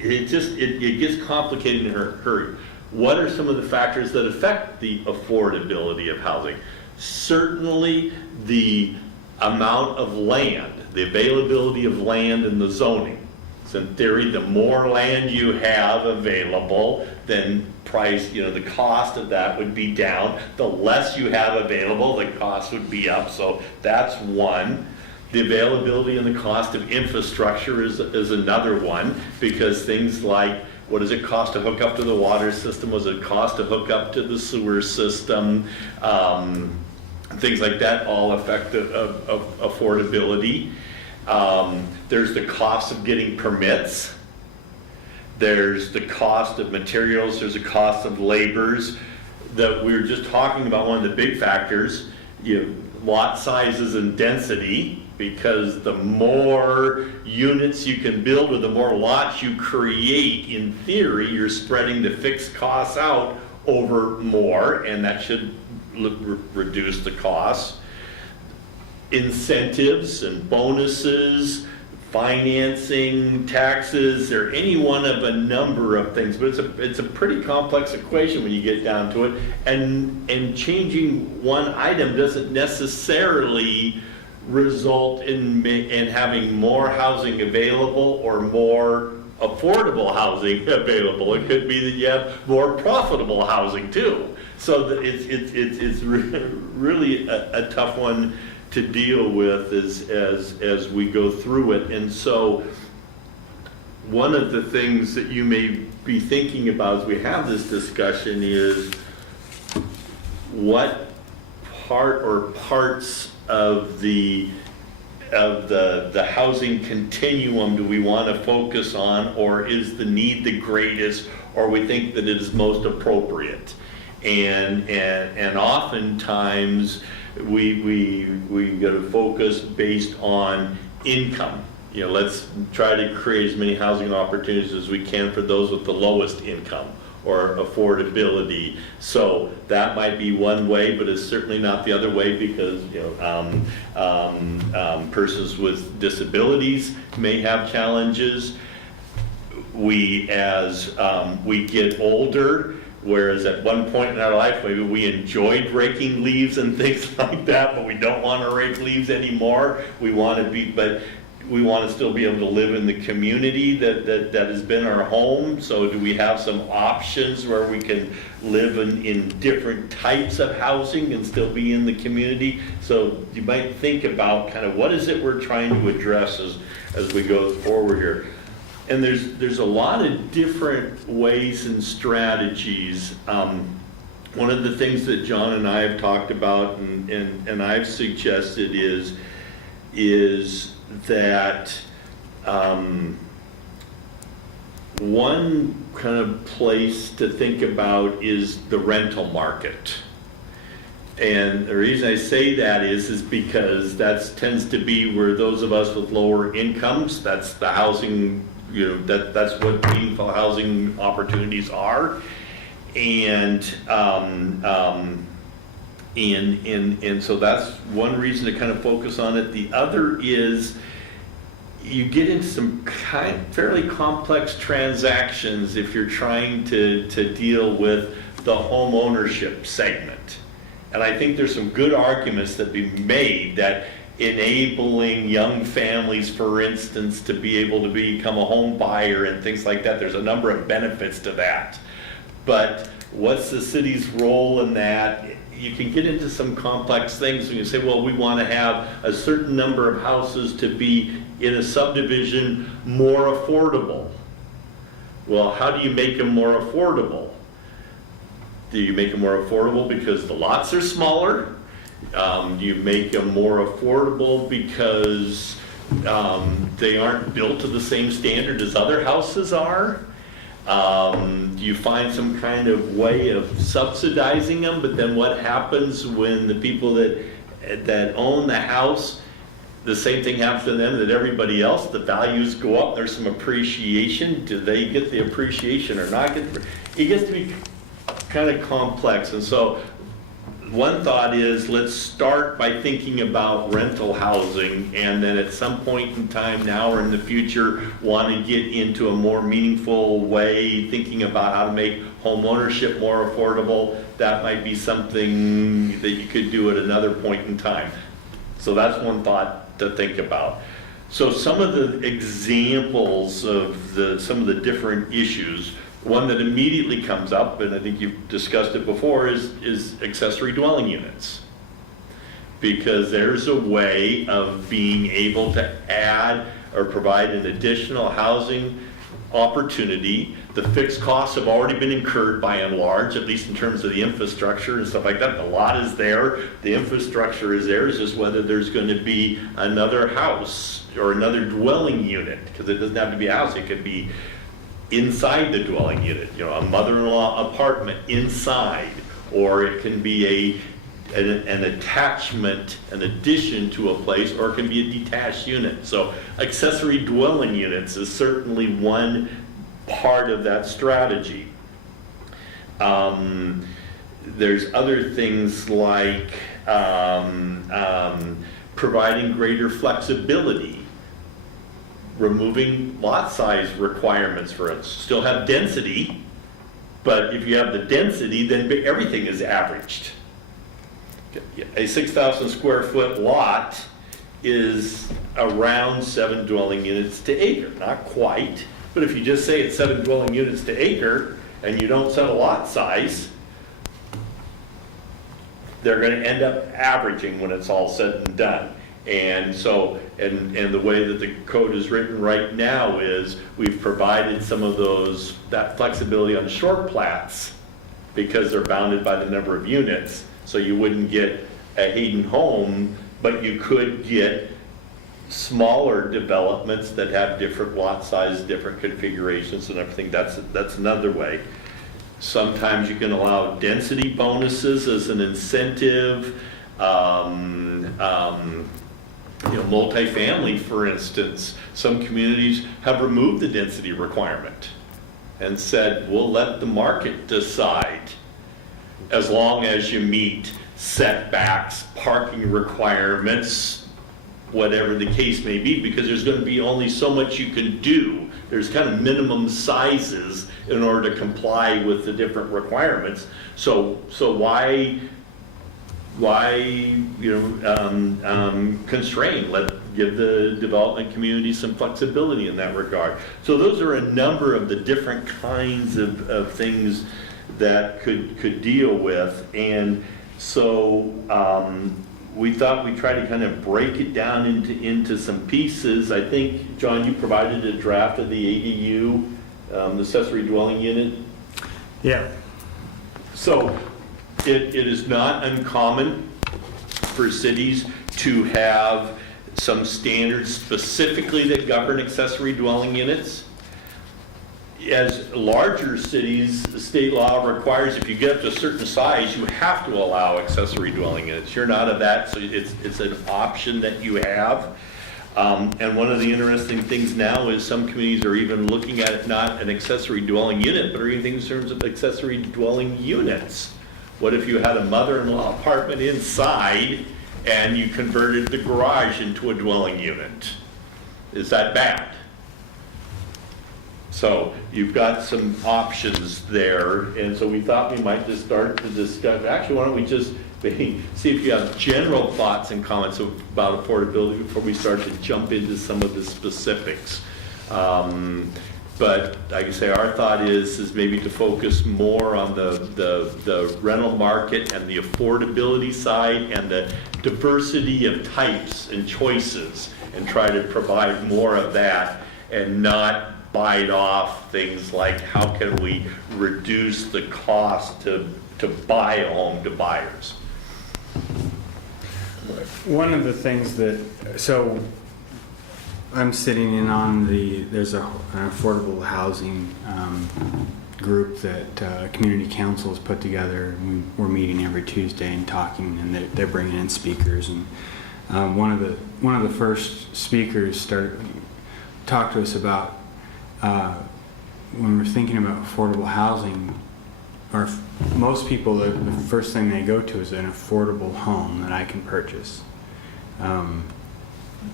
It gets complicated in a hurry. What are some of the factors that affect the affordability of housing? Certainly the amount of land, the availability of land and the zoning. So in theory, the more land you have available, then price, the cost of that would be down. The less you have available, the cost would be up. So that's one. The availability and the cost of infrastructure is another one, because things like, what does it cost to hook up to the water system? What does it cost to hook up to the sewer system? Things like that all affect affordability. There's the cost of getting permits. There's the cost of materials. There's the cost of labors. That we were just talking about, one of the big factors, lot sizes and density, because the more units you can build or the more lots you create, in theory, you're spreading the fixed costs out over more, and that should reduce the costs. Incentives and bonuses, financing, taxes, they're any one of a number of things, but it's a pretty complex equation when you get down to it, and changing one item doesn't necessarily result in having more housing available or more affordable housing available. It could be that you have more profitable housing too. So it's really a tough one to deal with as we go through it. And so one of the things that you may be thinking about as we have this discussion is what part or parts of the housing continuum do we want to focus on, or is the need the greatest, or we think that it is most appropriate? And oftentimes we got to focus based on income. You know, let's try to create as many housing opportunities as we can for those with the lowest income or affordability. So that might be one way, but it's certainly not the other way, because persons with disabilities may have challenges. We, as we get older, whereas at one point in our life, maybe we enjoyed raking leaves and things like that, but we don't want to rake leaves anymore. We want to still be able to live in the community that has been our home. So do we have some options where we can live in different types of housing and still be in the community? So you might think about kind of what is it we're trying to address as we go forward here. And there's a lot of different ways and strategies. One of the things that John and I have talked about and I've suggested is that one kind of place to think about is the rental market. And the reason I say that is because that tends to be where those of us with lower incomes, that's the housing, that's what meaningful housing opportunities are. And so that's one reason to kind of focus on it. The other is you get into some fairly complex transactions if you're trying to deal with the home ownership segment. And I think there's some good arguments that be made that enabling young families, for instance, to be able to become a home buyer and things like that, there's a number of benefits to that. But what's the city's role in that? You can get into some complex things when you say, well, we want to have a certain number of houses to be in a subdivision more affordable. Well, how do you make them more affordable? Do you make them more affordable because the lots are smaller? Do you make them more affordable because they aren't built to the same standard as other houses are? Do you find some kind of way of subsidizing them? But then what happens when the people that own the house, the same thing happens to them that everybody else, the values go up, there's some appreciation. Do they get the appreciation or not get the, it gets to be kind of complex. And so one thought is, let's start by thinking about rental housing, and then at some point in time now or in the future want to get into a more meaningful way, thinking about how to make home ownership more affordable. That might be something that you could do at another point in time. So that's one thought to think about. So some of the examples of some of the different issues, one that immediately comes up, and I think you've discussed it before, is accessory dwelling units. Because there's a way of being able to add or provide an additional housing opportunity. The fixed costs have already been incurred by and large, at least in terms of the infrastructure and stuff like that. The lot is there, the infrastructure is there. It's just whether there's going to be another house or another dwelling unit, because it doesn't have to be a house, it could be inside the dwelling unit, a mother-in-law apartment inside, or it can be an attachment, an addition to a place, or it can be a detached unit. So accessory dwelling units is certainly one part of that strategy. There's other things like providing greater flexibility, removing lot size requirements for it. Still have density, but if you have the density, then everything is averaged. A 6,000 square foot lot is around 7 dwelling units to acre. Not quite, but if you just say it's 7 dwelling units to acre and you don't set a lot size, they're going to end up averaging when it's all said and done. And so, and the way that the code is written right now is we've provided some of that flexibility on short plats because they're bounded by the number of units. So you wouldn't get a Hayden home, but you could get smaller developments that have different lot sizes, different configurations and everything. That's another way. Sometimes you can allow density bonuses as an incentive. Multifamily, for instance, some communities have removed the density requirement and said, we'll let the market decide as long as you meet setbacks, parking requirements, whatever the case may be, because there's going to be only so much you can do. There's kind of minimum sizes in order to comply with the different requirements. So why constrain? Give the development community some flexibility in that regard. So those are a number of the different kinds of things that could deal with. And so we thought we'd try to kind of break it down into some pieces. I think, John, you provided a draft of the ADU, the accessory dwelling unit. Yeah. So it is not uncommon for cities to have some standards specifically that govern accessory dwelling units. As larger cities, the state law requires if you get up to a certain size, you have to allow accessory dwelling units. You're not of that, so it's an option that you have. And one of the interesting things now is some communities are even looking at it not an accessory dwelling unit, but are even in terms of accessory dwelling units. What if you had a mother-in-law apartment inside and you converted the garage into a dwelling unit? Is that bad? So you've got some options there, and so we thought we might just start to discuss. Actually, why don't we just see if you have general thoughts and comments about affordability before we start to jump into some of the specifics. But like I say, our thought is maybe to focus more on the rental market and the affordability side and the diversity of types and choices, and try to provide more of that and not bite off things like how can we reduce the cost to buy a home to buyers. One of the things so I'm sitting in on there's an affordable housing group that community council has put together. We're meeting every Tuesday and talking, and they're bringing in speakers. And one of the first speakers talked to us about when we're thinking about affordable housing. Most people, the first thing they go to is an affordable home that I can purchase.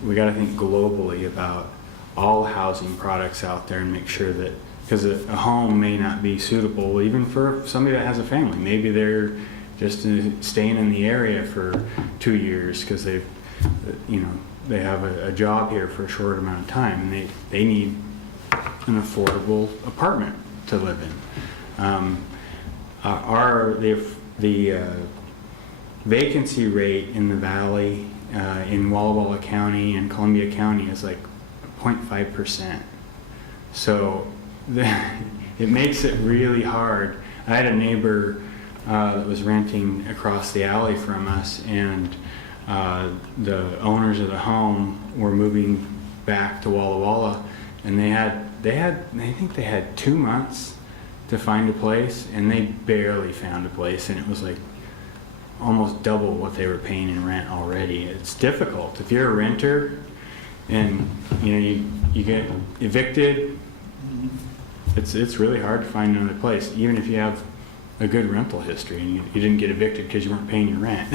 We got to think globally about all housing products out there and make sure that, because a home may not be suitable even for somebody that has a family. Maybe they're just staying in the area for 2 years because they have a job here for a short amount of time, and they need an affordable apartment to live in. The vacancy rate in the valley, in Walla Walla County and Columbia County is like 0.5%. So it makes it really hard. I had a neighbor that was renting across the alley from us, and the owners of the home were moving back to Walla Walla, and I think they had 2 months to find a place, and they barely found a place, and it was like almost double what they were paying in rent already. It's difficult if you're a renter and you get evicted. It's really hard to find another place, even if you have a good rental history and you didn't get evicted because you weren't paying your rent.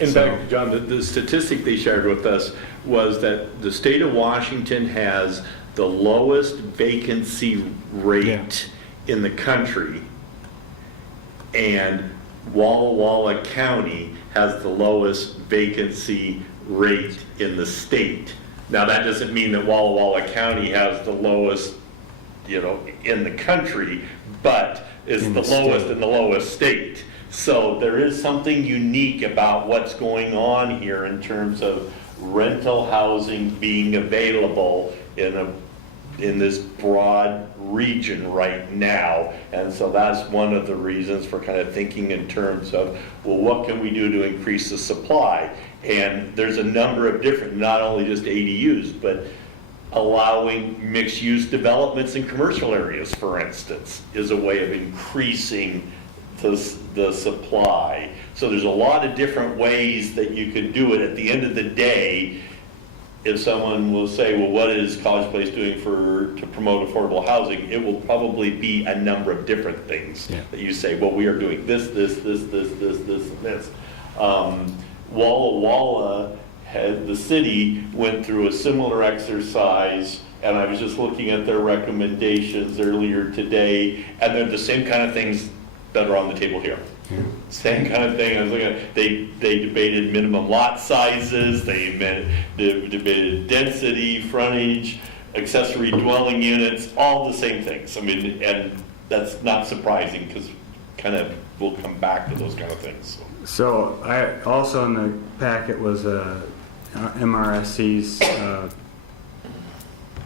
In fact, John, the statistic they shared with us was that the state of Washington has the lowest vacancy rate in the country, and Walla Walla County has the lowest vacancy rate in the state. Now, that doesn't mean that Walla Walla County has the lowest, in the country, but is the lowest in the lowest state. So there is something unique about what's going on here in terms of rental housing being available in this broad region right now. And so that's one of the reasons for kind of thinking in terms of, well, what can we do to increase the supply? And there's a number of different, not only just ADUs, but allowing mixed-use developments in commercial areas, for instance, is a way of increasing the supply. So there's a lot of different ways that you could do it. At the end of the day, if someone will say, well, what is College Place doing to promote affordable housing? It will probably be a number of different things that you say, well, we are doing this, and this. Walla Walla the city went through a similar exercise, and I was just looking at their recommendations earlier today, and they're the same kind of things that are on the table here. Yeah. Same kind of thing. I was looking at, they debated minimum lot sizes, they debated density, frontage, accessory dwelling units, all the same things. I mean, and that's not surprising because kind of we'll come back to those kind of things. So I also in the packet was MRSC's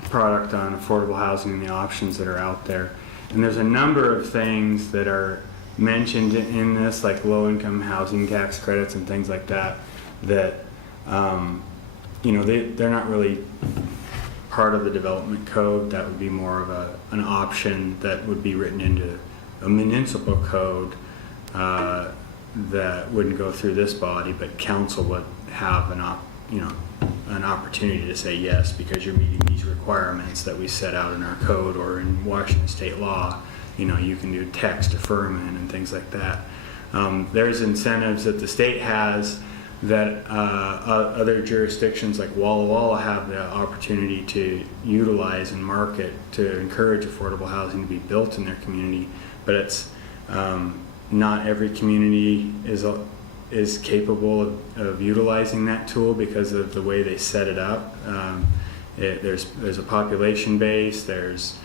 product on affordable housing and the options that are out there. And there's a number of things that are mentioned in this, like low-income housing tax credits and things like that, that they're not really part of the development code. That would be more of an option that would be written into a municipal code that wouldn't go through this body, but council would have an opportunity to say yes because you're meeting these requirements that we set out in our code or in Washington state law. You can do tax deferment and things like that. There's incentives that the state has that other jurisdictions like Walla Walla have the opportunity to utilize and market to encourage affordable housing to be built in their community, but it's not every community is capable of utilizing that tool because of the way they set it up. There's a population base. There's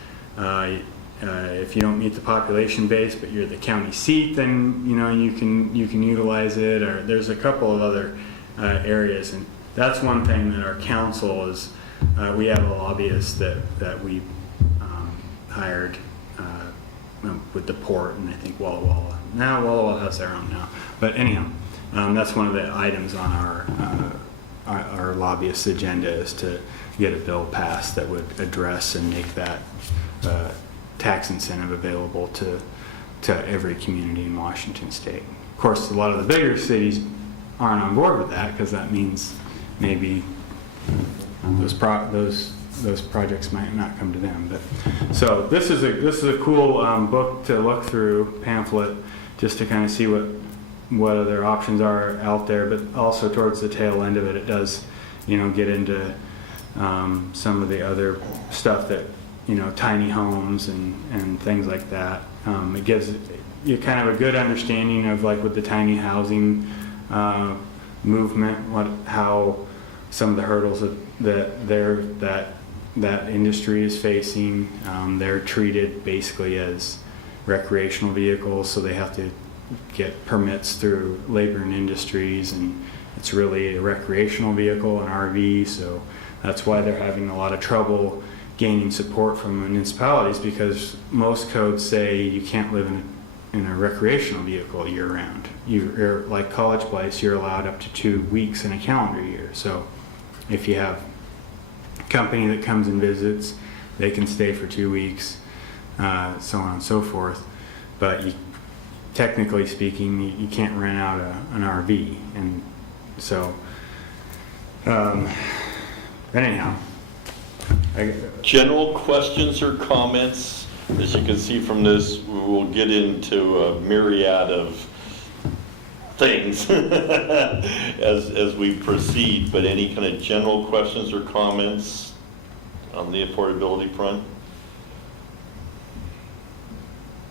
if you don't meet the population base, but you're the county seat, then you can utilize it. Or there's a couple of other areas, and that's one thing that our council is. We have a lobbyist that we hired with the port, and I think Walla Walla. Now Walla Walla has their own now, but anyhow, that's one of the items on our lobbyist agenda is to get a bill passed that would address and make that tax incentive available to every community in Washington state. Of course, a lot of the bigger cities aren't on board with that because that means maybe those projects might not come to them. But so this is a cool book to look through, pamphlet, just to kind of see what other options are out there. But also towards the tail end of it, it does get into some of the other stuff that tiny homes and things like that. It gives you kind of a good understanding of, like, with the tiny housing movement, how some of the hurdles that industry is facing. They're treated basically as recreational vehicles, so they have to get permits through labor and industries, and it's really a recreational vehicle, an RV, so that's why they're having a lot of trouble gaining support from municipalities, because most codes say you can't live in a recreational vehicle year-round. You're like College Place, you're allowed up to 2 weeks in a calendar year. So if you have a company that comes and visits, they can stay for 2 weeks, so on and so forth. But technically speaking, you can't rent out an RV. And so, anyhow. General questions or comments? As you can see from this, we'll get into a myriad of things as we proceed, but any kind of general questions or comments on the affordability front?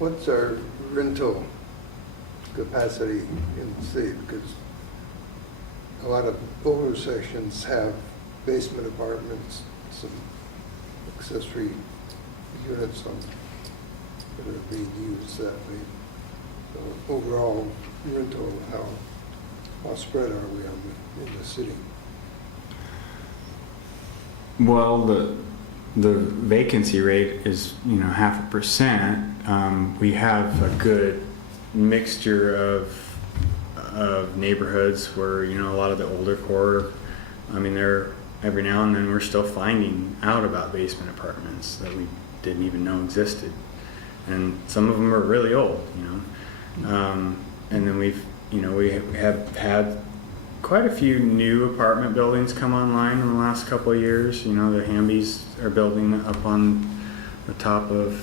What's our rental capacity in the state? Because a lot of older sections have basement apartments, some accessory units that are being used that way. So overall rental, how spread are we in the city? Well, the vacancy rate is, 0.5%. We have a good mixture of neighborhoods where, a lot of the older core, they're every now and then we're still finding out about basement apartments that we didn't even know existed. And some of them are really old, and then we have had quite a few new apartment buildings come online in the last couple of years. The Hambies are building up on the top of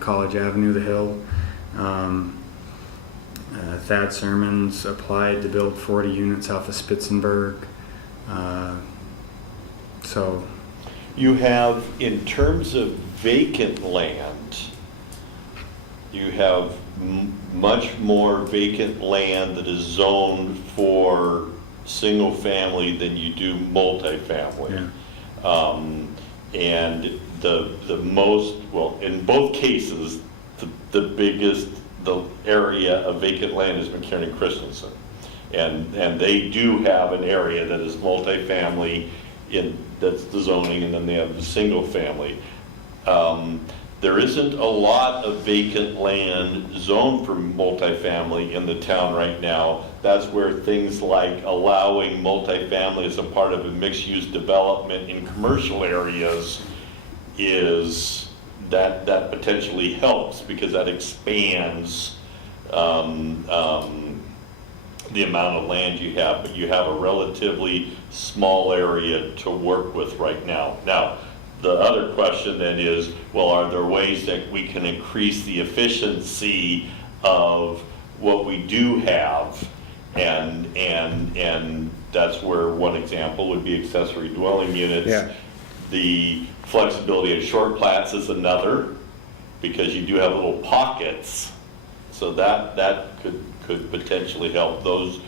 College Avenue, the Hill. Thad Sermons applied to build 40 units off of Spitzenberg. So You have, in terms of vacant land, you have much more vacant land that is zoned for single family than you do multifamily. And the most, well, in both cases, the biggest, the area of vacant land is McKiernan Christensen. And they do have an area that is multifamily that's the zoning, and then they have the single family. There isn't a lot of vacant land zoned for multifamily in the town right now. That's where things like allowing multifamily as a part of a mixed-use development in commercial areas is that potentially helps, because that expands the amount of land you have, but you have a relatively small area to work with right now. Now, the other question then is, well, are there ways that we can increase the efficiency of what we do have? And that's where one example would be accessory dwelling units. Yeah. The flexibility of short plats is another, because you do have little pockets. So that could potentially help those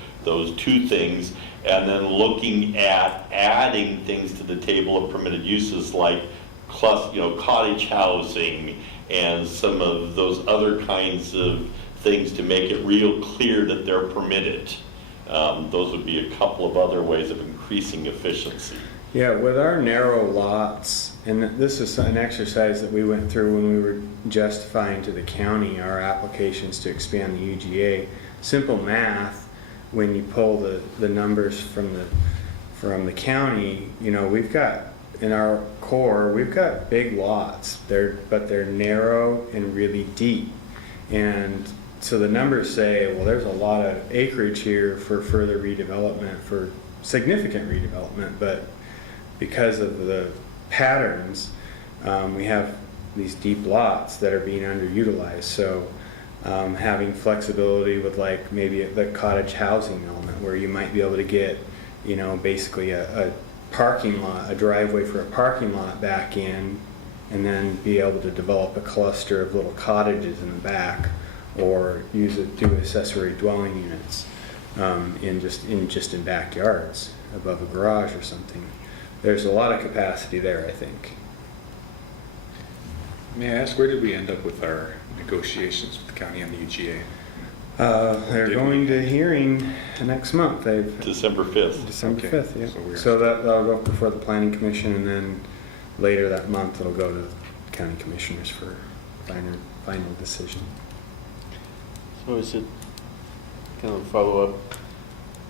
two things. And then looking at adding things to the table of permitted uses like cottage housing and some of those other kinds of things to make it real clear that they're permitted. Those would be a couple of other ways of increasing efficiency. Yeah, with our narrow lots, and this is an exercise that we went through when we were justifying to the county our applications to expand the UGA. Simple math, when you pull the numbers from the county, we've got, in our core, we've got big lots, but they're narrow and really deep. And so the numbers say, well, there's a lot of acreage here for further redevelopment, for significant redevelopment, but because of the patterns, we have these deep lots that are being underutilized. So having flexibility with like maybe the cottage housing element, where you might be able to get, basically a parking lot, a driveway for a parking lot back in, and then be able to develop a cluster of little cottages in the back, or do accessory dwelling units in backyards above a garage or something. There's a lot of capacity there, I think. May I ask, where did we end up with our negotiations with the county on the UGA? They're going to hearing next month. December 5th. December Okay. 5th, yeah. So So that'll go before the planning commission, and then later that month it'll go to the county commissioners for final decision. So is it, kind of follow up,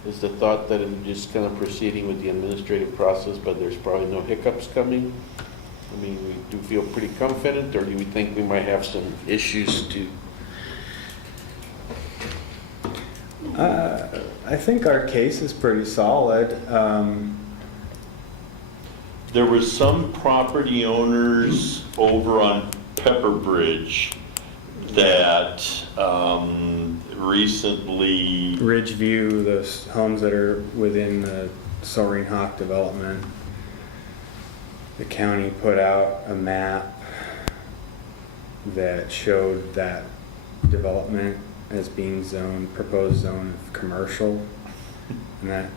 is the thought that I'm just kind of proceeding with the administrative process, but there's probably no hiccups coming? I mean, we do feel pretty confident, or do we think we might have some issues to? I think our case is pretty solid. There were some property owners over on Pepper Bridge that recently... Ridgeview, those homes that are within the Soaring Hawk development, the county put out a map that showed that development as being proposed zone of commercial, and that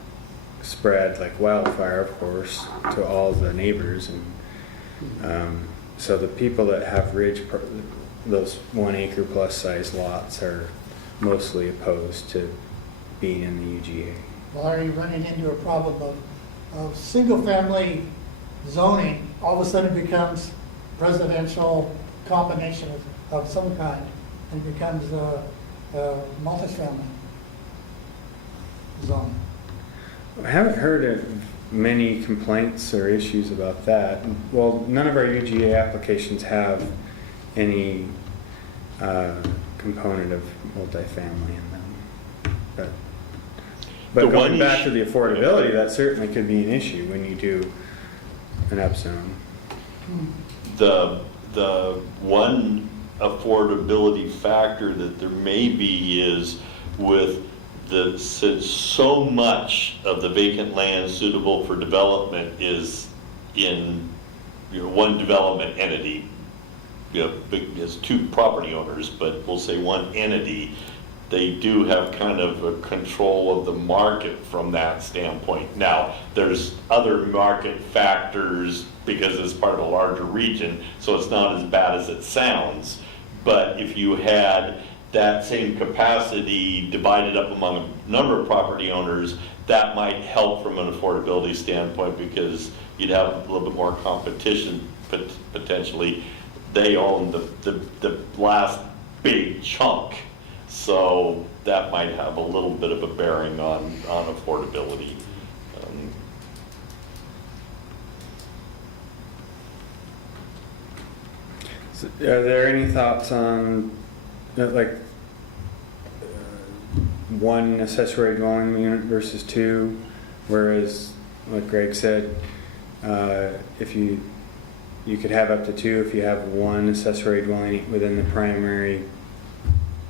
spread like wildfire, of course, to all the neighbors. And so the people that have those 1 acre plus size lots are mostly opposed to being in the UGA. Well, are you running into a problem of of single-family zoning all of a sudden becomes residential combination of some kind, and becomes multifamily zone. I haven't heard of many complaints or issues about that. Well, none of our UGA applications have any component of multifamily in them. But The going one back issue- to the affordability, that certainly could be an issue when you do an upzone. The one affordability factor that there may be is with since so much of the vacant land suitable for development is in, one development entity. There's two property owners, but we'll say one entity. They do have kind of a control of the market from that standpoint. Now, there's other market factors because it's part of a larger region, so it's not as bad as it sounds. But if you had that same capacity divided up among a number of property owners, that might help from an affordability standpoint because you'd have a little bit more competition potentially. They own the last big chunk, so that might have a little bit of a bearing on affordability. So are there any thoughts on one accessory dwelling unit versus two? Whereas, like Greg said, if you could have up to two if you have one accessory dwelling within the primary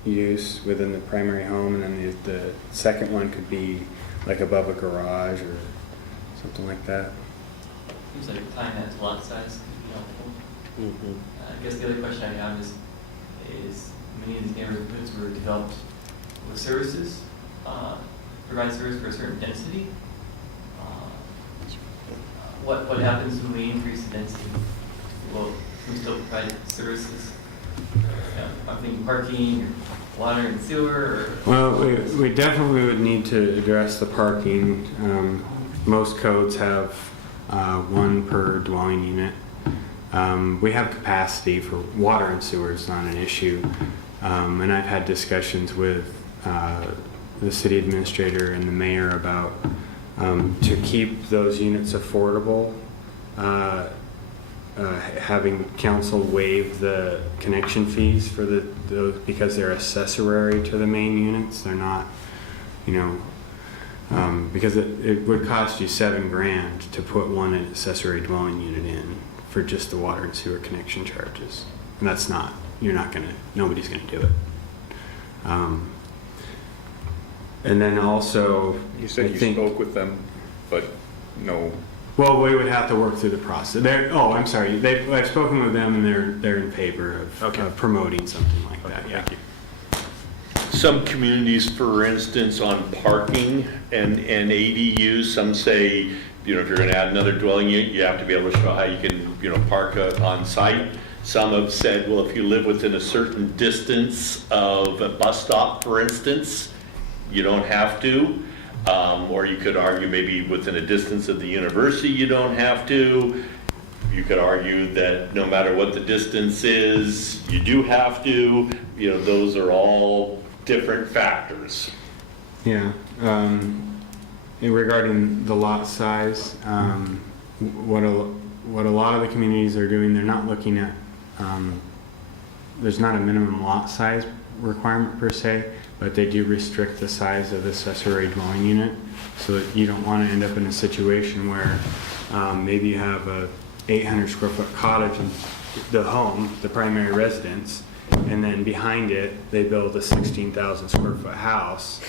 use, within the primary home, and then the second one could be like above a garage or something like that. Seems like tying that to lot size could be helpful. Mhm. I guess the other question I have is many of these neighborhoods were developed with services, provide service for a certain density. What happens when we increase the density? Will we still provide services? I'm thinking parking, or water and sewer, or? Well, we definitely would need to address the parking. Most codes have one per dwelling unit. We have capacity for water and sewer, is not an issue. And I've had discussions with the city administrator and the mayor about to keep those units affordable, having council waive the connection fees for those because they're accessory to the main units. They're not, because it would cost you $7,000 to put one accessory dwelling unit in for just the water and sewer connection charges. And that's not, nobody's gonna do it. And then also, You said you spoke with them, but no. well, we would have to work through the process. I'm sorry. I've spoken with them, and they're in favor of promoting something like that. Yeah. Thank you. Some communities, for instance, on parking and ADUs, some say, if you're going to add another dwelling unit, you have to be able to show how you can, park on site. Some have said, well, if you live within a certain distance of a bus stop, for instance, you don't have to. Or you could argue maybe within a distance of the university, you don't have to. You could argue that no matter what the distance is, you do have to. Those are all different factors. Yeah. Regarding the lot size, what a lot of the communities are doing, they're not looking at. There's not a minimum lot size requirement per se, but they do restrict the size of the accessory dwelling unit, so that you don't want to end up in a situation where maybe you have a 800 square foot cottage in the home, the primary residence, and then behind it they build a 16,000 square foot house.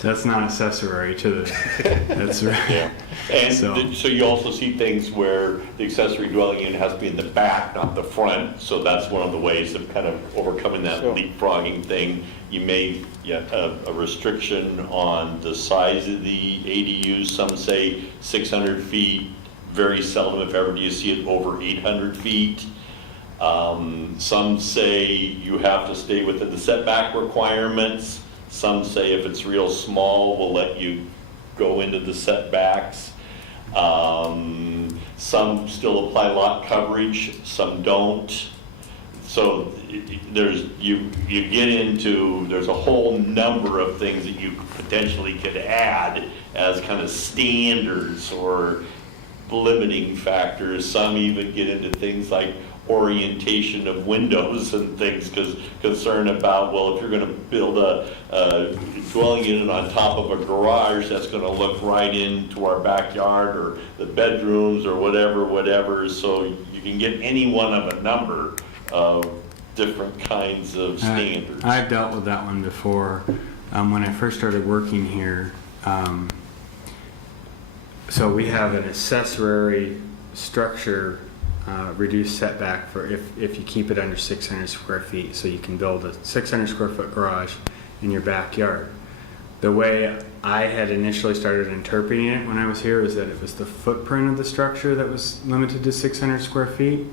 That's not accessory to the. That's right. Yeah. And So you also see things where the accessory dwelling unit has to be in the back, not the front. So that's one of the ways of kind of overcoming that So- leapfrogging thing. You may a restriction on the size of the ADUs. Some say 600 feet. Very seldom, if ever, do you see it over 800 feet. Some say you have to stay within the setback requirements. Some say if it's real small, we'll let you go into the setbacks. Some still apply lot coverage, some don't. So you get into, there's a whole number of things that you potentially could add as kind of standards or limiting factors. Some even get into things like orientation of windows and things, because concern about, well, if you're going to build a dwelling unit on top of a garage, that's going to look right into our backyard or the bedrooms or whatever. So you can get any one of a number of different kinds of standards. I've dealt with that one before. When I first started working here, so we have an accessory structure reduced setback for if you keep it under 600 square feet. So you can build a 600 square foot garage in your backyard. The way I had initially started interpreting it when I was here was that it was the footprint of the structure that was limited to 600 square feet,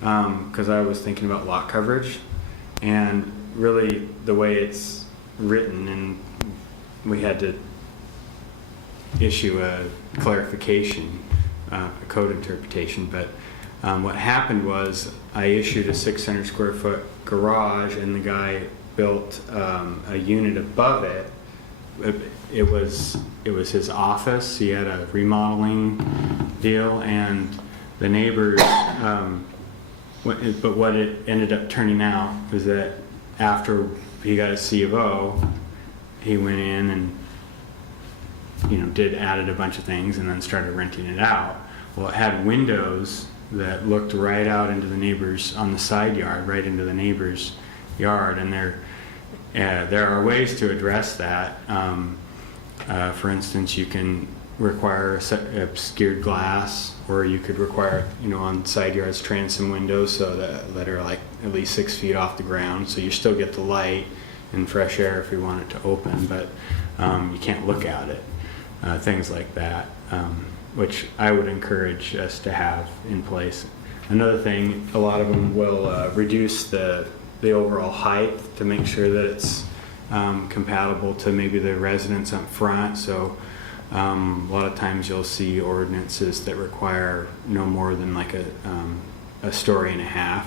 because I was thinking about lot coverage. And really the way it's written, and we had to issue a clarification, a code interpretation, but what happened was I issued a 600 square foot garage, and the guy built a unit above it. It was his office. He had a remodeling deal, and the neighbors. But what it ended up turning out was that after he got a C of O, he went in and added a bunch of things, and then started renting it out. Well, it had windows that looked right out into the neighbors on the side yard, right into the neighbor's yard, and there are ways to address that. For instance, you can require obscured glass, or you could require, on side yards, transom windows so that are like at least 6 feet off the ground, so you still get the light and fresh air if you want it to open, but you can't look at it. Things like that, which I would encourage us to have in place. Another thing, a lot of them will reduce the overall height to make sure that it's compatible to maybe the residents up front. So a lot of times you'll see ordinances that require no more than like a story and a half.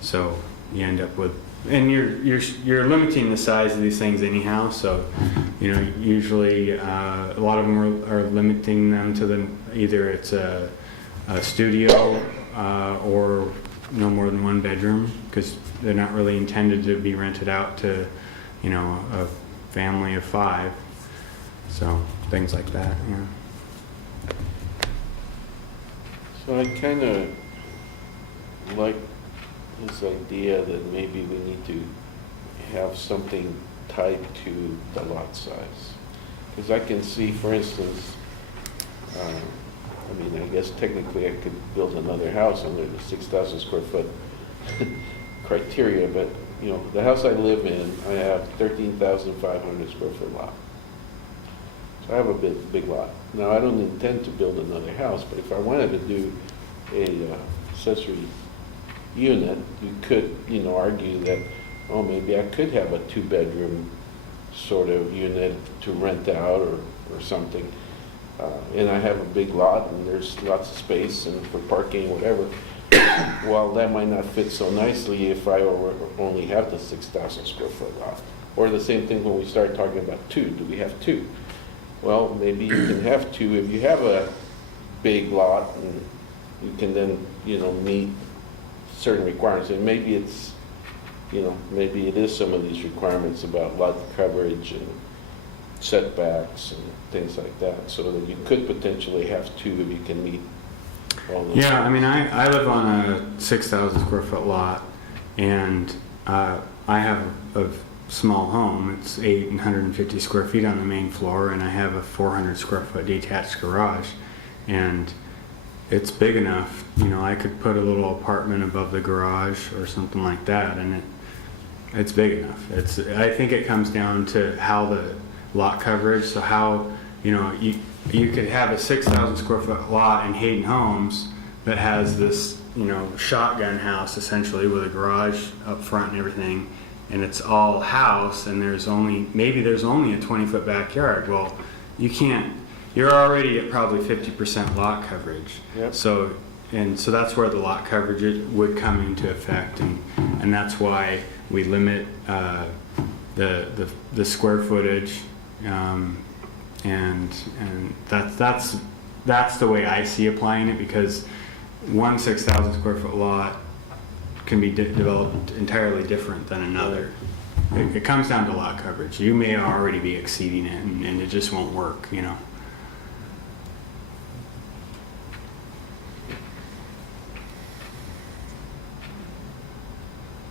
So you end up with, and you're limiting the size of these things anyhow. So usually a lot of them are limiting them to either it's a studio or no more than one bedroom, because they're not really intended to be rented out to a family of 5. So things like that. So I kind of like this idea that maybe we need to have something tied to the lot size. Because I can see, for instance, I guess technically I could build another house under the 6,000 square foot criteria, but the house I live in, I have 13,500 square foot lot. So I have a big lot. Now, I don't intend to build another house, but if I wanted to do a accessory unit, you could, argue that, maybe I could have a 2-bedroom sort of unit to rent out or something. And I have a big lot, and there's lots of space and for parking, whatever. Well, that might not fit so nicely if I only have the 6,000 square foot lot. Or the same thing when we start talking about 2. Do we have 2? Well, maybe you can have 2 if you have a big lot, and you can then, meet certain requirements. And maybe it's, maybe it is some of these requirements about lot coverage and setbacks and things like that, so that you could potentially have 2 if you can meet all those. Yeah, I live on a 6,000 square foot lot, and I have a small home. It's 850 square feet on the main floor, and I have a 400 square foot detached garage, and it's big enough. I could put a little apartment above the garage or something like that, and it's big enough. I think it comes down to how the lot coverage. So how you could have a 6,000 square foot lot in Hayden Homes that has this shotgun house essentially with a garage up front and everything, and it's all house, and maybe there's only a 20-foot backyard. Well, you're already at probably 50% lot coverage. Yep. So that's where the lot coverage would come into effect, and that's why we limit the square footage, and that's the way I see applying it, because one 6,000 square foot lot can be developed entirely different than another. It comes down to lot coverage. You may already be exceeding it, and it just won't work, you know.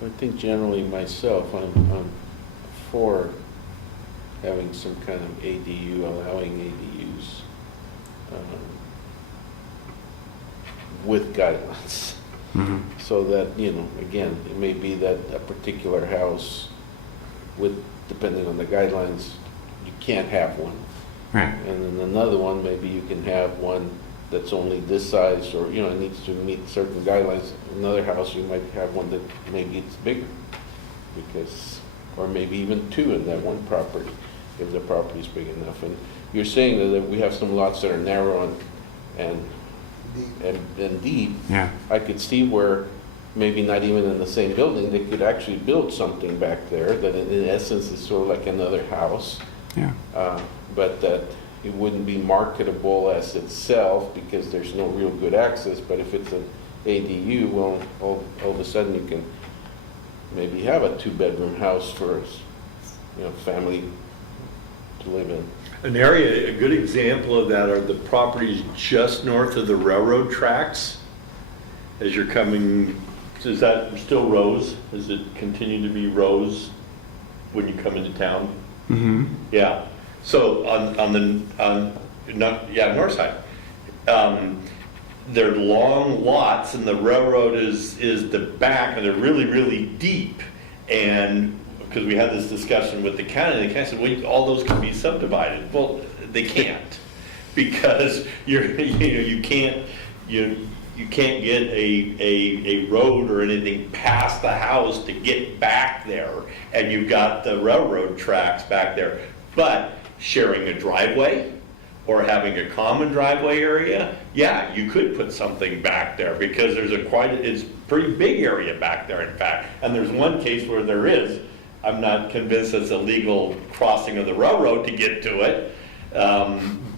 I think generally myself, I'm for having some kind of ADU, allowing ADUs with guidelines. Mm-hmm. So that, again, it may be that a particular house depending on the guidelines, you can't have one. Right. And then another one, maybe you can have one that's only this size, or, it needs to meet certain guidelines. Another house, you might have one that maybe it's bigger, or maybe even two in that one property, if the property is big enough. And you're saying that we have some lots that are narrow and deep. Yeah. I could see where maybe not even in the same building, they could actually build something back there that in essence is sort of like another house. Yeah. But that it wouldn't be marketable as itself because there's no real good access. But if it's an ADU, well, all of a sudden you can maybe have a 2-bedroom house for family to live in. A good example of that are the properties just north of the railroad tracks. As you're coming, is that still Rose? Does it continue to be Rose when you come into town? Mm-hmm. Yeah. So on the north side, they're long lots, and the railroad is the back, and they're really, really deep. And because we had this discussion with the county said, well, all those can be subdivided. Well, they can't, because you can't get a road or anything past the house to get back there, and you've got the railroad tracks back there. But sharing a driveway or having a common driveway area, yeah, you could put something back there, because there's it's a pretty big area back there, in fact. And there's one case where there is. I'm not convinced it's a legal crossing of the railroad to get to it,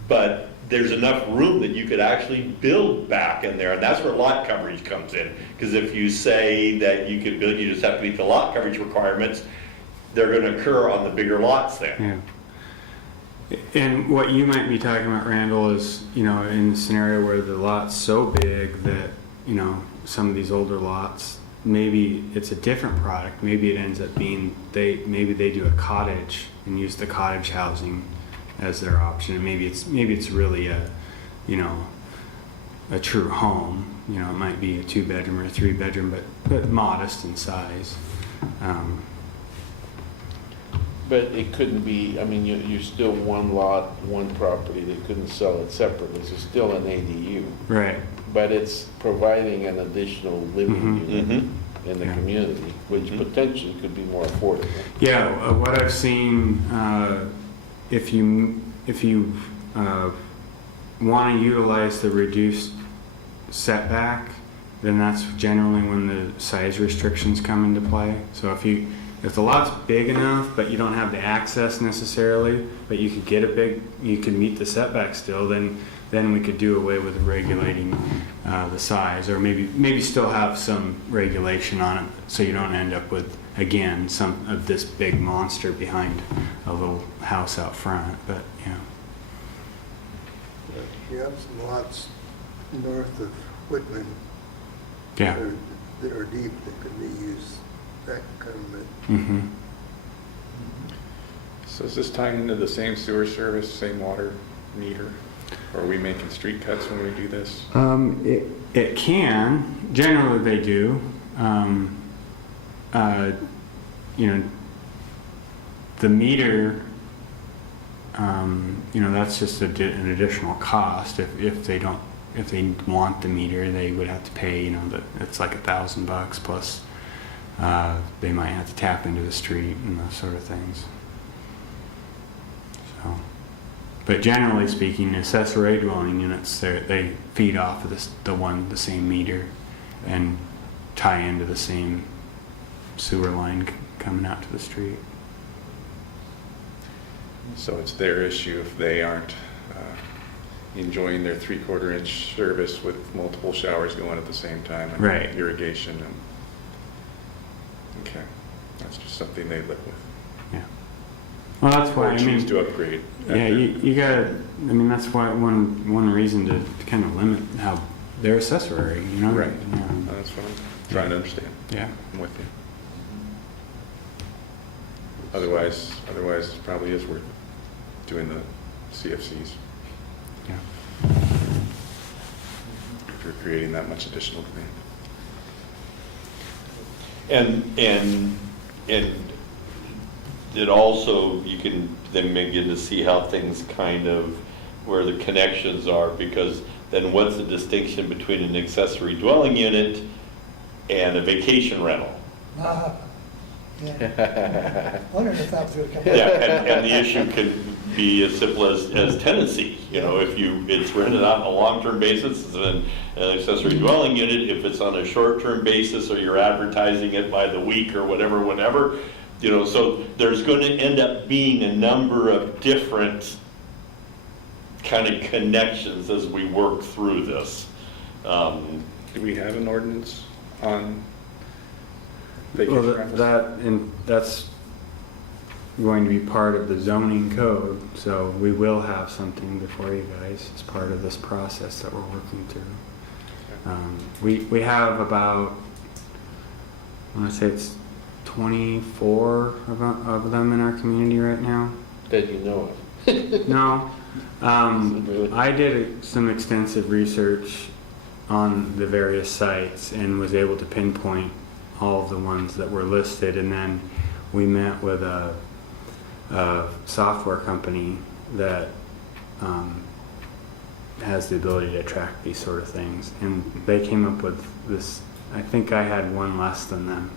but there's enough room that you could actually build back in there, and that's where lot coverage comes in. Because if you say that you could build, you just have to meet the lot coverage requirements, they're going to occur on the bigger lots then. Yeah. And what you might be talking about, Randall, is, in a scenario where the lot's so big that, some of these older lots, maybe it's a different product. Maybe it ends up being, maybe they do a cottage and use the cottage housing as their option. And maybe it's really a true home. It might be a 2-bedroom or a 3-bedroom, but modest in size. But it couldn't be, you're still one lot, one property. They couldn't sell it separately. It's still an ADU. Right. But it's providing an additional living unit in the community, which potentially could be more affordable. Yeah, what I've seen, if you want to utilize the reduced setback, then that's generally when the size restrictions come into play. So if the lot's big enough, but you don't have the access necessarily, but you could you could meet the setback still, then we could do away with regulating the size, or maybe still have some regulation on it, so you don't end up with, again, some of this big monster behind a little house out front. But You have some lots north of Whitman yeah. that are deep that could be used, that kind of it. Mm-hmm. So is this tying into the same sewer service, same water meter? Or are we making street cuts when we do this? It can. Generally, they do. The meter, that's just an additional cost. If they want the meter, they would have to pay. It's like $1,000 plus they might have to tap into the street and those sort of things. So, but generally speaking, accessory dwelling units, they feed off of the same meter and tie into the same sewer line coming out to the street. So it's their issue if they aren't enjoying their 3/4 inch service with multiple showers going at the same time and Right. irrigation. And okay, that's just something they live with. Yeah. Well, that's why Or I choose mean, to upgrade. yeah, after. you gotta. I mean, that's why one reason to kind of limit how they're accessory. You know. Right. Yeah. That's what I'm trying to understand. Yeah. I'm with you. Otherwise, it probably is worth doing the CFCs Yeah. if you're creating that much additional demand. And it also, you can then begin to see how things kind of, where the connections are, because then what's the distinction between an accessory dwelling unit and a vacation rental? Yeah. Wondering if that was going to come up. Yeah, and the issue can be as simple as tenancy. You know, if it's rented out on a long-term basis, it's an accessory dwelling unit. If it's on a short-term basis, or you're advertising it by the week or whatever, you know, so there's going to end up being a number of different kind of connections as we work through this. Do we have an ordinance on Well, vacation rentals? that's going to be part of the zoning code, so we will have something before you guys as part of this process that we're working through. We have about, I want to say it's 24 of them in our community right now. That you know of. No, Really? I did some extensive research on the various sites and was able to pinpoint all of the ones that were listed, and then we met with a software company that has the ability to track these sort of things, and they came up with this. I think I had one less than them,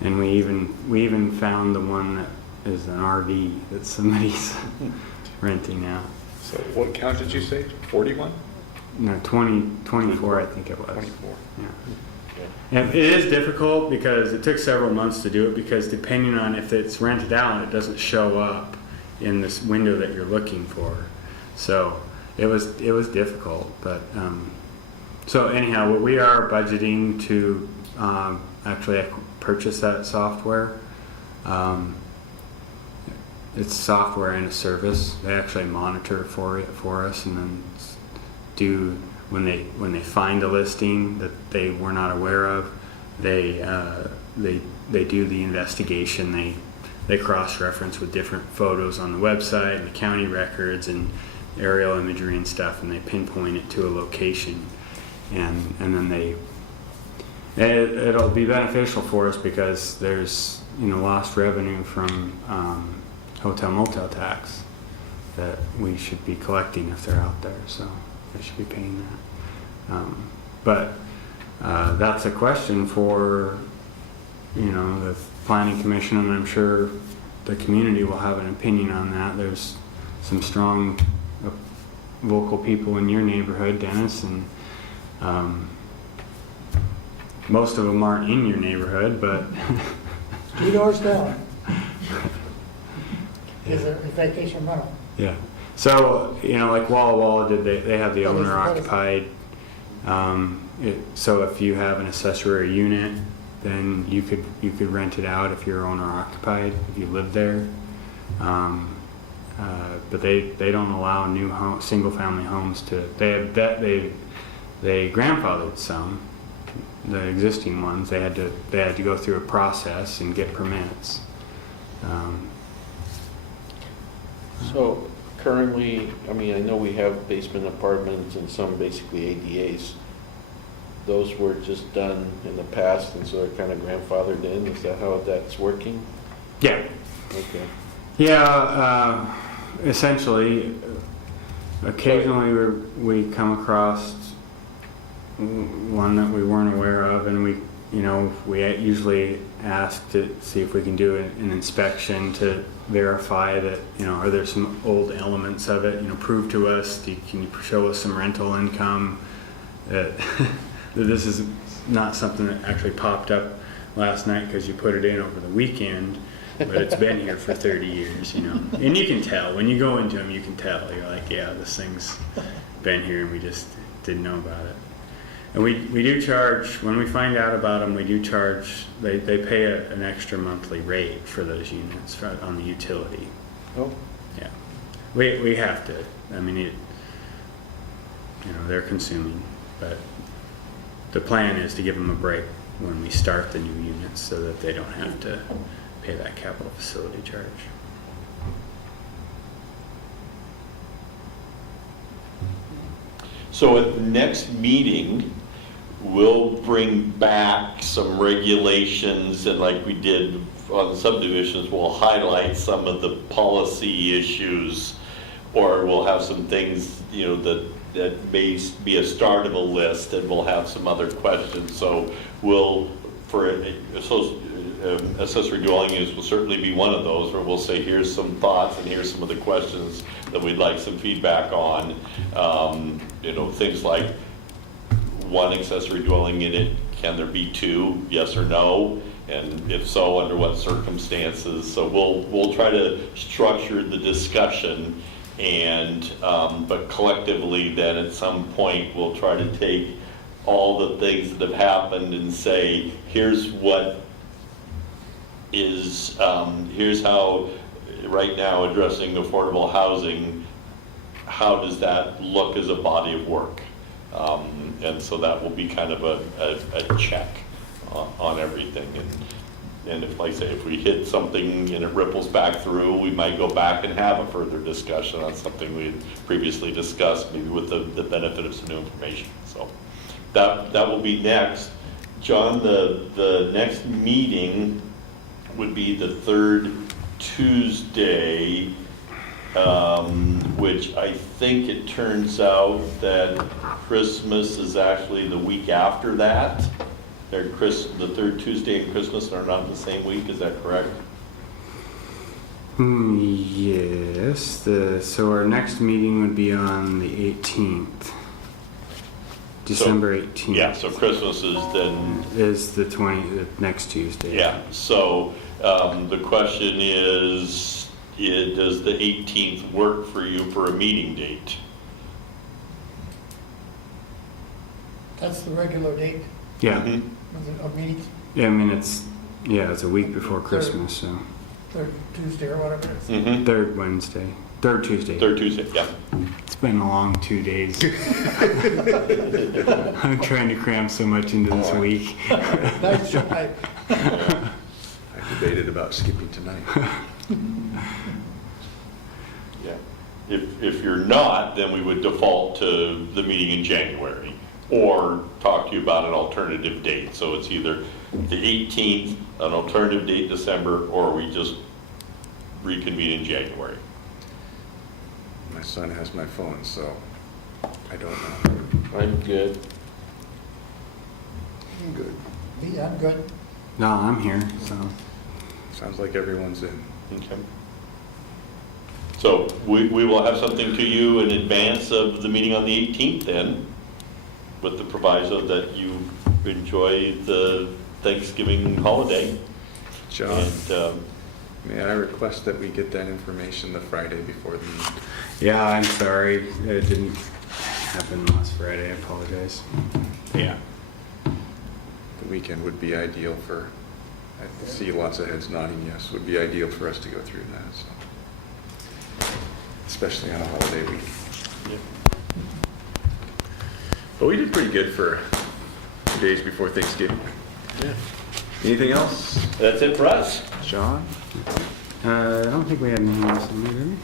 and we even found the one that is an RV that somebody's renting out. So what count did you say? 41? No, 24 I think it was. 24. Yeah. And it is difficult because it took several months to do it, because depending on if it's rented out, it doesn't show up in this window that you're looking for. So it was difficult, but so anyhow, we are budgeting to actually purchase that software. It's software and a service. They actually monitor for us, and then do when they find a listing that they were not aware of, they do the investigation. They cross-reference with different photos on the website and the county records and aerial imagery and stuff, and they pinpoint it to a location, and then it'll be beneficial for us because there's lost revenue from hotel motel tax that we should be collecting if they're out there, so they should be paying that. But that's a question for the planning commission, and I'm sure the community will have an opinion on that. There's some strong vocal people in your neighborhood, Dennis, and most of them aren't in your neighborhood, but 2 doors down is a vacation rental. yeah. So like Walla Walla did, they have the Oh, there's owner occupied. So if you have an accessory unit, then you could rent it out if you're owner occupied, if you live there. But they don't allow new single family homes to. They grandfathered some, the existing ones. They had to go through a process and get permits. So currently, I mean, I know we have basement apartments and some basically ADAs. Those were just done in the past, and so they're kind of grandfathered in. Is that how that's working? Yeah. Okay. Yeah, essentially, occasionally we come across one that we weren't aware of, and you know, we usually ask to see if we can do an inspection to verify that, you know, are there some old elements of it, you know, prove to us, can you show us some rental income, that that this is not something that actually popped up last night because you put it in over the weekend, but it's been here for 30 years, you know. And you can tell, when you go into them, you can tell. You're like, yeah, this thing's been here and we just didn't know about it. And we do charge, when we find out about them, we do charge, they pay an extra monthly rate for those units on the utility. Oh, Yeah. We have to. I mean, you know, they're consuming, but the plan is to give them a break when we start the new units so that they don't have to pay that capital facility charge. So at the next meeting, we'll bring back some regulations, and like we did on subdivisions, we'll highlight some of the policy issues, or we'll have some things, you know, that may be a start of a list, and we'll have some other questions. So we'll, for accessory dwelling units will certainly be one of those, where we'll say, here's some thoughts and here's some of the questions that we'd like some feedback on. You know, things like one accessory dwelling unit, can there be two, yes or no? And if so, under what circumstances? So we'll try to structure the discussion, and but collectively then at some point we'll try to take all the things that have happened and say, here's what is, here's how right now addressing affordable housing, how does that look as a body of work? And so that will be kind of a check on everything. And if, like I say, if we hit something and it ripples back through, we might go back and have a further discussion on something we had previously discussed, maybe with the benefit of some new information. So that will be next. John, the next meeting would be the third Tuesday, which I think it turns out that Christmas is actually the week after that. The third Tuesday and Christmas are not the same week, is that correct? Yes. So our next meeting would be on the 18th. December 18th. Yeah, so Christmas is then... Is the next Tuesday. Yeah, so the question is, does the 18th work for you for a meeting date? That's the regular date Yeah. Mhm. of meetings, Yeah, I mean, it's a week before Christmas, so third Tuesday or whatever it is. Mhm. third Tuesday. Third Tuesday, yeah. It's been a long 2 days. I'm trying to cram so much into this week. Nice try. I debated about skipping tonight. Yeah. If you're not, then we would default to the meeting in January, or talk to you about an alternative date. So it's either the 18th, an alternative date December, or we just reconvene in January. My son has my phone, so I don't know. I'm good. I'm good. Me, I'm good. No, I'm here, so. Sounds like everyone's in. Okay. So we will have something to you in advance of the meeting on the 18th then, with the proviso that you enjoy the Thanksgiving holiday. John, And may I request that we get that information the Friday before the meeting? Yeah, I'm sorry. It didn't happen last Friday. I apologize. Yeah. The weekend would be ideal for, I see lots of heads nodding yes, would be ideal for us to go through that, so. Especially on a holiday week. But we did pretty good for days before Thanksgiving. Yeah. Anything else? that's it for us. John? I don't think we had anything else in there, did we?